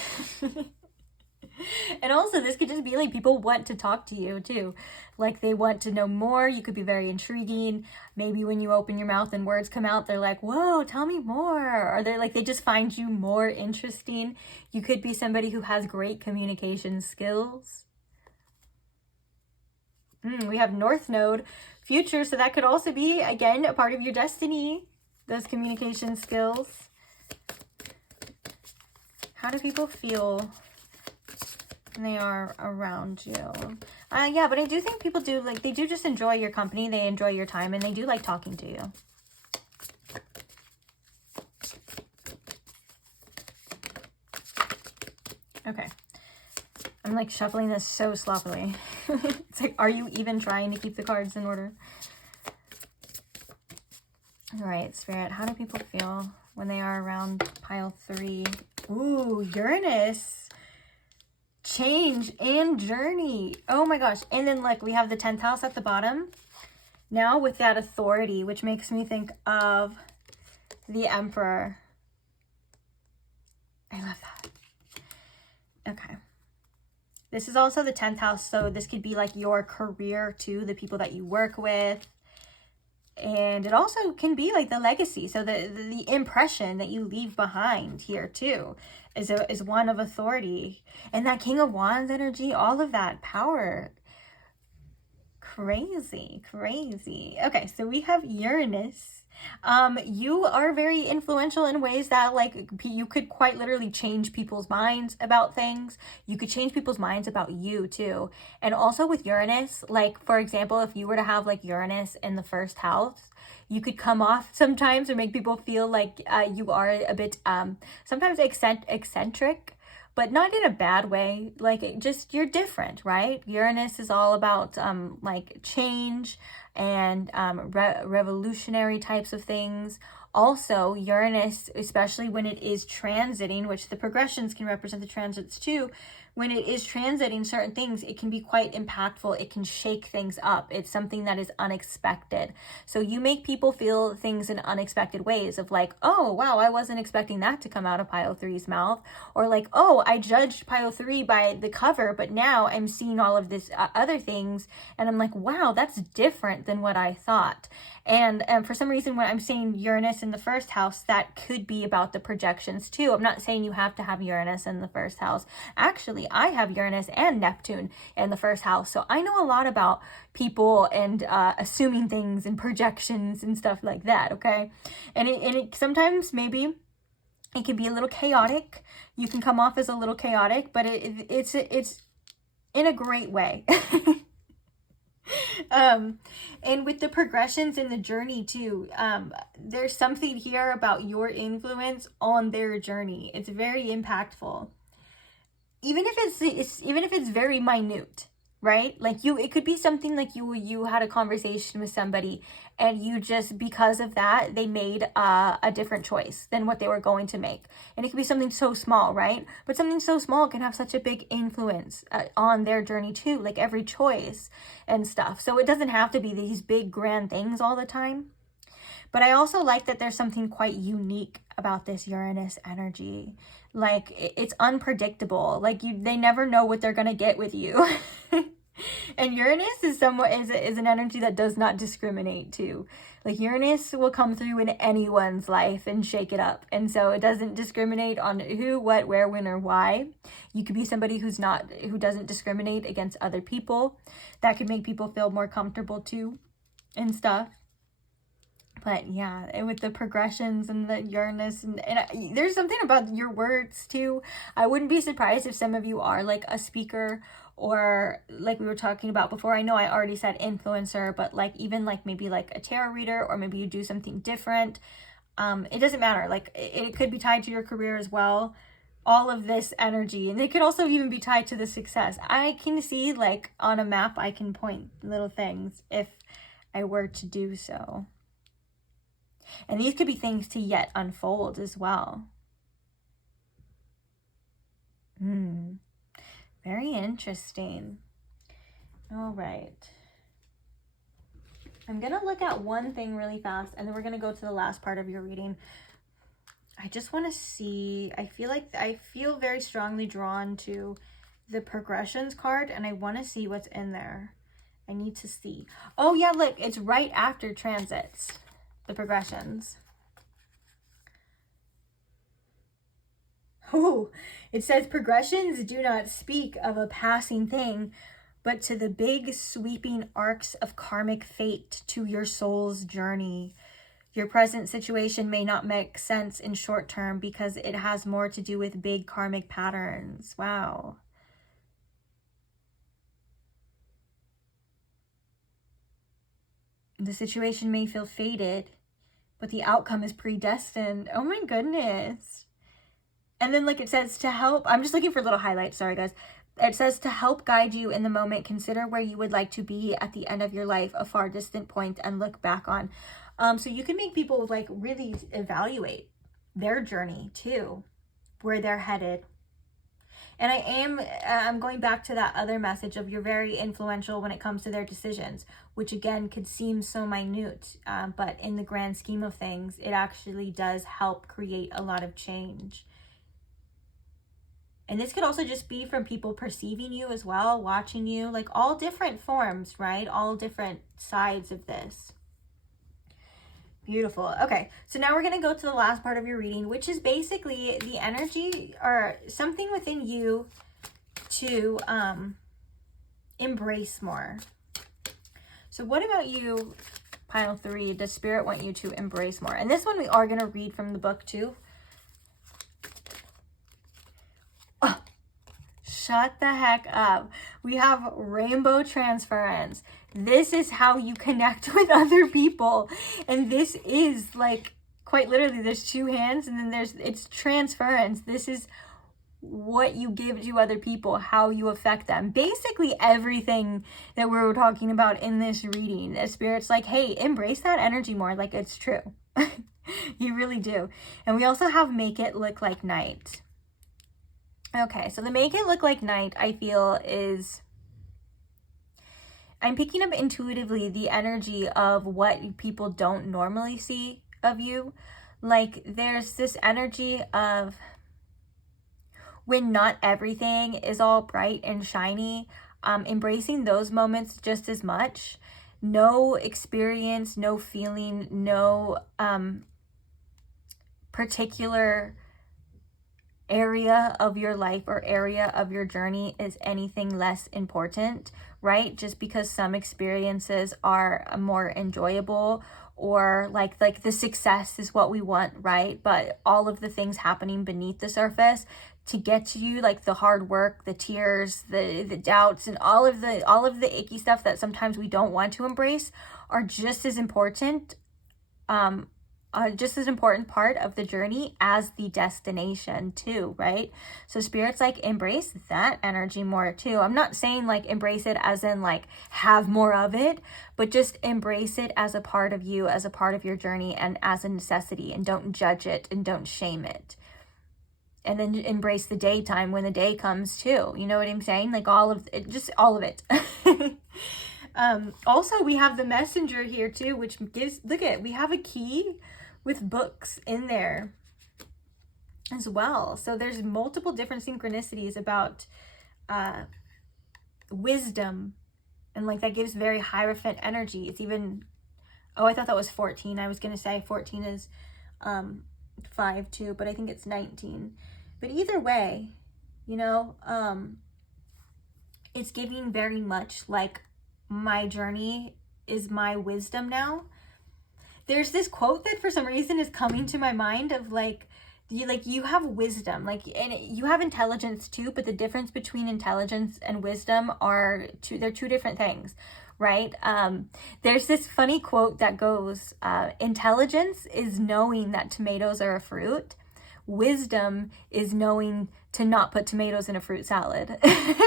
And also, this could just be like people want to talk to you too. Like, they want to know more. You could be very intriguing. Maybe when you open your mouth and words come out, they're like, whoa, tell me more. Or they're like, they just find you more interesting. You could be somebody who has great communication skills. We have North Node, future. So that could also be, again, a part of your destiny. Those communication skills. How do people feel when they are around you? Yeah, but I do think people do, like, they do just enjoy your company. They enjoy your time, and they do like talking to you. Okay. I'm like shuffling this so sloppily. It's like, are you even trying to keep the cards in order? All right, Spirit, how do people feel when they are around pile 3? Ooh, Uranus. Change and journey. Oh my gosh. And then like we have the 10th house at the bottom. Now with that authority, which makes me think of the Emperor. I love that. Okay. This is also the 10th house. So this could be like your career too, the people that you work with. And it also can be like the legacy. So the impression that you leave behind here too is one of authority. And that King of Wands energy, all of that power. Crazy, crazy. Okay, so we have Uranus. You are very influential in ways that like you could quite literally change people's minds about things. You could change people's minds about you too. And also with Uranus, like for example, if you were to have like Uranus in the 1st house, you could come off sometimes or make people feel like you are a bit sometimes eccentric, but not in a bad way. Like, it just, you're different, right? Uranus is all about like change and revolutionary types of things. Also, Uranus, especially when it is transiting, which the progressions can represent the transits too, when it is transiting certain things, it can be quite impactful. It can shake things up. It's something that is unexpected. So you make people feel things in unexpected ways of like, oh, wow, I wasn't expecting that to come out of pile 3's mouth. Or like, oh, I judged pile 3 by the cover, but now I'm seeing all of this other things. And I'm like, wow, that's different than what I thought. And for some reason, when I'm saying Uranus in the 1st house, that could be about the projections too. I'm not saying you have to have Uranus in the 1st house. Actually, I have Uranus and Neptune in the first house. So I know a lot about people and assuming things and projections and stuff like that, okay? And it sometimes maybe it can be a little chaotic. You can come off as a little chaotic, but it's in a great way. And with the progressions in the journey too, there's something here about your influence on their journey. It's very impactful, even if it's very minute, right? Like it could be something like you had a conversation with somebody and you just, because of that, they made a different choice than what they were going to make. And it could be something so small, right? But something so small can have such a big influence on their journey too, like every choice and stuff. So it doesn't have to be these big grand things all the time. But I also like that there's something quite unique about this Uranus energy. Like it's unpredictable. Like they never know what they're going to get with you. And Uranus is an energy that does not discriminate too. Like Uranus will come through in anyone's life and shake it up. And so it doesn't discriminate on who, what, where, when, or why. You could be somebody who doesn't discriminate against other people. That could make people feel more comfortable too and stuff. But yeah, and with the progressions and the Uranus and there's something about your words too. I wouldn't be surprised if some of you are like a speaker, or like we were talking about before. I know I already said influencer, but like even like maybe like a tarot reader, or maybe you do something different. It doesn't matter. Like it could be tied to your career as well. All of this energy, and it could also even be tied to the success. I can see like on a map, I can point little things if I were to do so. And these could be things to yet unfold as well. Very interesting. All right. I'm going to look at one thing really fast, and then we're going to go to the last part of your reading. I just want to see, I feel very strongly drawn to the progressions card, and I want to see what's in there. I need to see. Oh yeah, look, it's right after transits. The progressions. Oh, it says progressions do not speak of a passing thing, but to the big sweeping arcs of karmic fate to your soul's journey. Your present situation may not make sense in short term because it has more to do with big karmic patterns. Wow. The situation may feel fated, but the outcome is predestined. Oh my goodness. And then like it says to help, I'm just looking for little highlights, sorry guys. It says to help guide you in the moment, consider where you would like to be at the end of your life, a far distant point, and look back on. So you can make people like really evaluate their journey too, where they're headed. And I'm going back to that other message of you're very influential when it comes to their decisions, which again could seem so minute, but in the grand scheme of things, it actually does help create a lot of change. And this could also just be from people perceiving you as well, watching you, like all different forms, right? All different sides of this. Beautiful. Okay, so now we're going to go to the last part of your reading, which is basically the energy or something within you to embrace more. So what about you, pile 3? Does Spirit want you to embrace more? And this one we are going to read from the book too. Oh, shut the heck up. We have rainbow transference. This is how you connect with other people. And this is like quite literally there's two hands and then it's transference. This is what you give to other people, how you affect them. Basically everything that we were talking about in this reading. The Spirit's like, hey, embrace that energy more. Like it's true. You really do. And we also have make it look like night. Okay, so the make it look like night, I feel is, I'm picking up intuitively the energy of what people don't normally see of you. Like there's this energy of when not everything is all bright and shiny, embracing those moments just as much. No experience, no feeling, no particular area of your life or area of your journey is anything less important, right? Just because some experiences are more enjoyable, or like the success is what we want, right? But all of the things happening beneath the surface to get to you, like the hard work, the tears, the doubts, and all of the icky stuff that sometimes we don't want to embrace, are just as important, just as important part of the journey as the destination too, right? So spirit's like, embrace that energy more too. I'm not saying like embrace it as in like have more of it, but just embrace it as a part of you, as a part of your journey, and as a necessity, and don't judge it and don't shame it. And then embrace the daytime when the day comes too. You know what I'm saying? Like all of it, just all of it. Also, we have the messenger here too, which gives, look at, we have a key with books in there as well. So there's multiple different synchronicities about wisdom, and like that gives very Hierophant energy. It's even, oh, I thought that was 14. I was gonna say 14 is 5 too, but I think it's 19. But either way, you know, it's giving very much like my journey is my wisdom now. There's this quote that for some reason is coming to my mind of like you have wisdom, like, and you have intelligence too, but the difference between intelligence and wisdom they're two different things, right? There's this funny quote that goes, intelligence is knowing that tomatoes are a fruit. Wisdom is knowing to not put tomatoes in a fruit salad,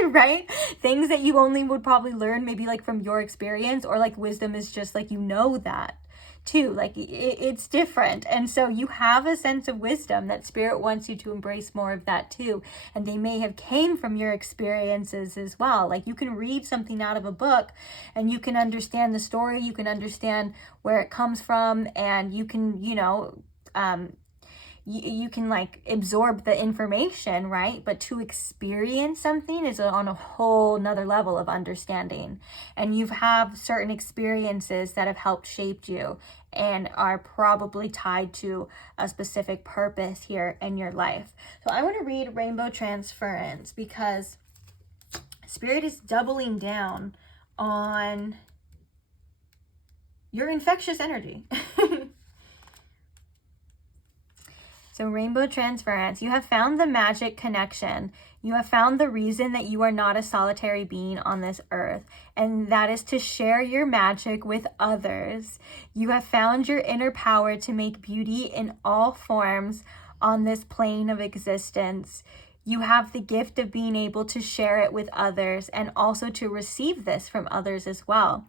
right? Things that you only would probably learn maybe like from your experience, or like wisdom is just like, you know, that too, like it's different. And so you have a sense of wisdom that spirit wants you to embrace more of that too. And they may have came from your experiences as well. Like you can read something out of a book and you can understand the story, you can understand where it comes from, and you can, you know, you can like absorb the information, right? But to experience something is on a whole nother level of understanding. And you have certain experiences that have helped shape you and are probably tied to a specific purpose here in your life. So I want to read Rainbow Transference because spirit is doubling down on your infectious energy. So Rainbow Transference, you have found the magic connection. You have found the reason that you are not a solitary being on this earth, and that is to share your magic with others. You have found your inner power to make beauty in all forms on this plane of existence. You have the gift of being able to share it with others and also to receive this from others as well.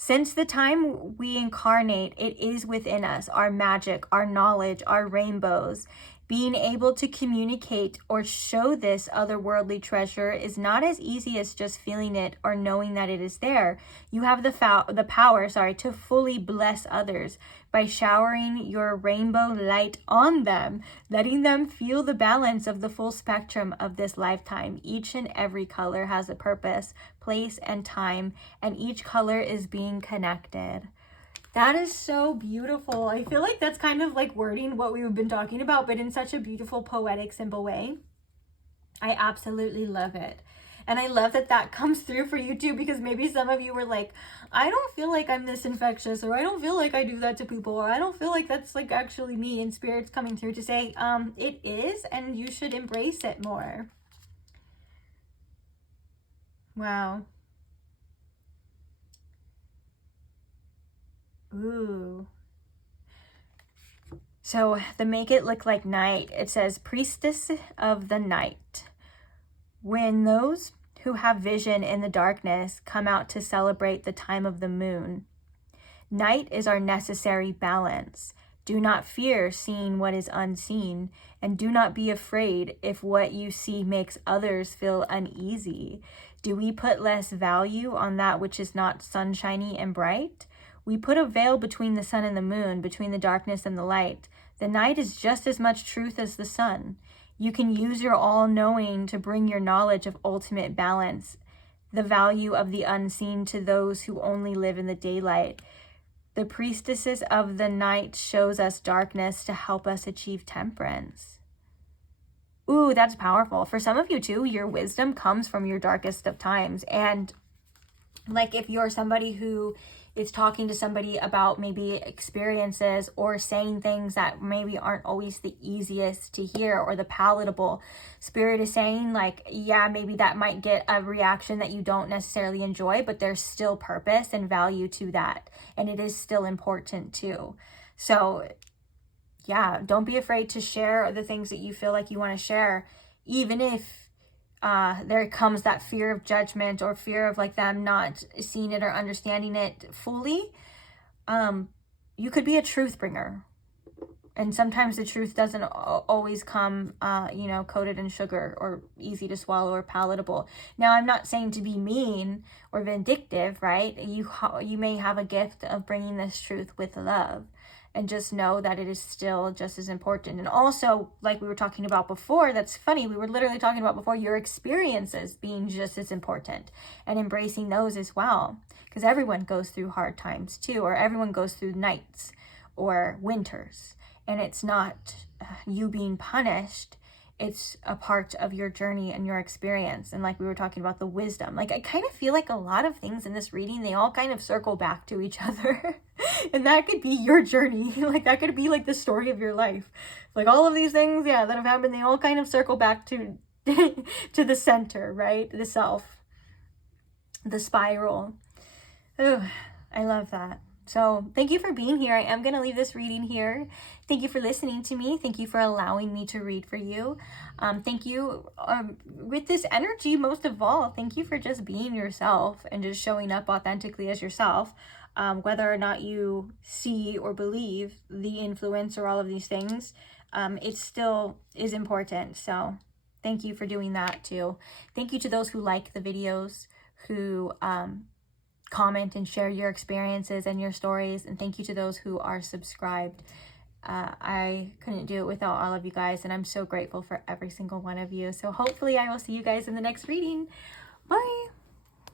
Since the time we incarnate, it is within us, our magic, our knowledge, our rainbows. Being able to communicate or show this otherworldly treasure is not as easy as just feeling it or knowing that it is there. You have the power to fully bless others by showering your rainbow light on them, letting them feel the balance of the full spectrum of this lifetime. Each and every color has a purpose, place, and time, and each color is being connected. That is so beautiful. I feel like that's kind of like wording what we've been talking about, but in such a beautiful, poetic, simple way. I absolutely love it. And I love that that comes through for you too, because maybe some of you were like, I don't feel like I'm this infectious, or I don't feel like I do that to people, or I don't feel like that's like actually me. And spirit's coming through to say, it is, and you should embrace it more. Wow. Ooh. So the make it look like night, it says priestess of the night. When those who have vision in the darkness come out to celebrate the time of the moon. Night is our necessary balance. Do not fear seeing what is unseen, and do not be afraid if what you see makes others feel uneasy. Do we put less value on that which is not sunshiny and bright? We put a veil between the sun and the moon, between the darkness and the light. The night is just as much truth as the sun. You can use your all-knowing to bring your knowledge of ultimate balance, the value of the unseen to those who only live in the daylight. The priestesses of the night shows us darkness to help us achieve temperance. Ooh, that's powerful. For some of you too, your wisdom comes from your darkest of times. And like if you're somebody who is talking to somebody about maybe experiences or saying things that maybe aren't always the easiest to hear or the palatable, Spirit is saying like, yeah, maybe that might get a reaction that you don't necessarily enjoy, but there's still purpose and value to that. And it is still important too. So yeah, don't be afraid to share the things that you feel like you want to share, even if there comes that fear of judgment or fear of like them not seeing it or understanding it fully. You could be a truth bringer. And sometimes the truth doesn't always come, coated in sugar or easy to swallow or palatable. Now, I'm not saying to be mean or vindictive, right? You may have a gift of bringing this truth with love. And just know that it is still just as important. And also, like we were talking about before, that's funny, we were literally talking about before, your experiences being just as important and embracing those as well. Because everyone goes through hard times too, or everyone goes through nights or winters. And it's not you being punished. It's a part of your journey and your experience. And like we were talking about the wisdom, like I kind of feel like a lot of things in this reading, they all kind of circle back to each other. And that could be your journey. Like that could be like the story of your life. Like all of these things, yeah, that have happened, they all kind of circle back to to the center, right? The self, the spiral. Oh, I love that. So thank you for being here. I am going to leave this reading here. Thank you for listening to me. Thank you for allowing me to read for you. Thank you with this energy, most of all, thank you for just being yourself and just showing up authentically as yourself. Whether or not you see or believe the influence or all of these things, it still is important. So thank you for doing that too. Thank you to those who like the videos, who comment and share your experiences and your stories, and thank you to those who are subscribed. I couldn't do it without all of you guys, and I'm so grateful for every single one of you. So hopefully I will see you guys in the next reading. Bye.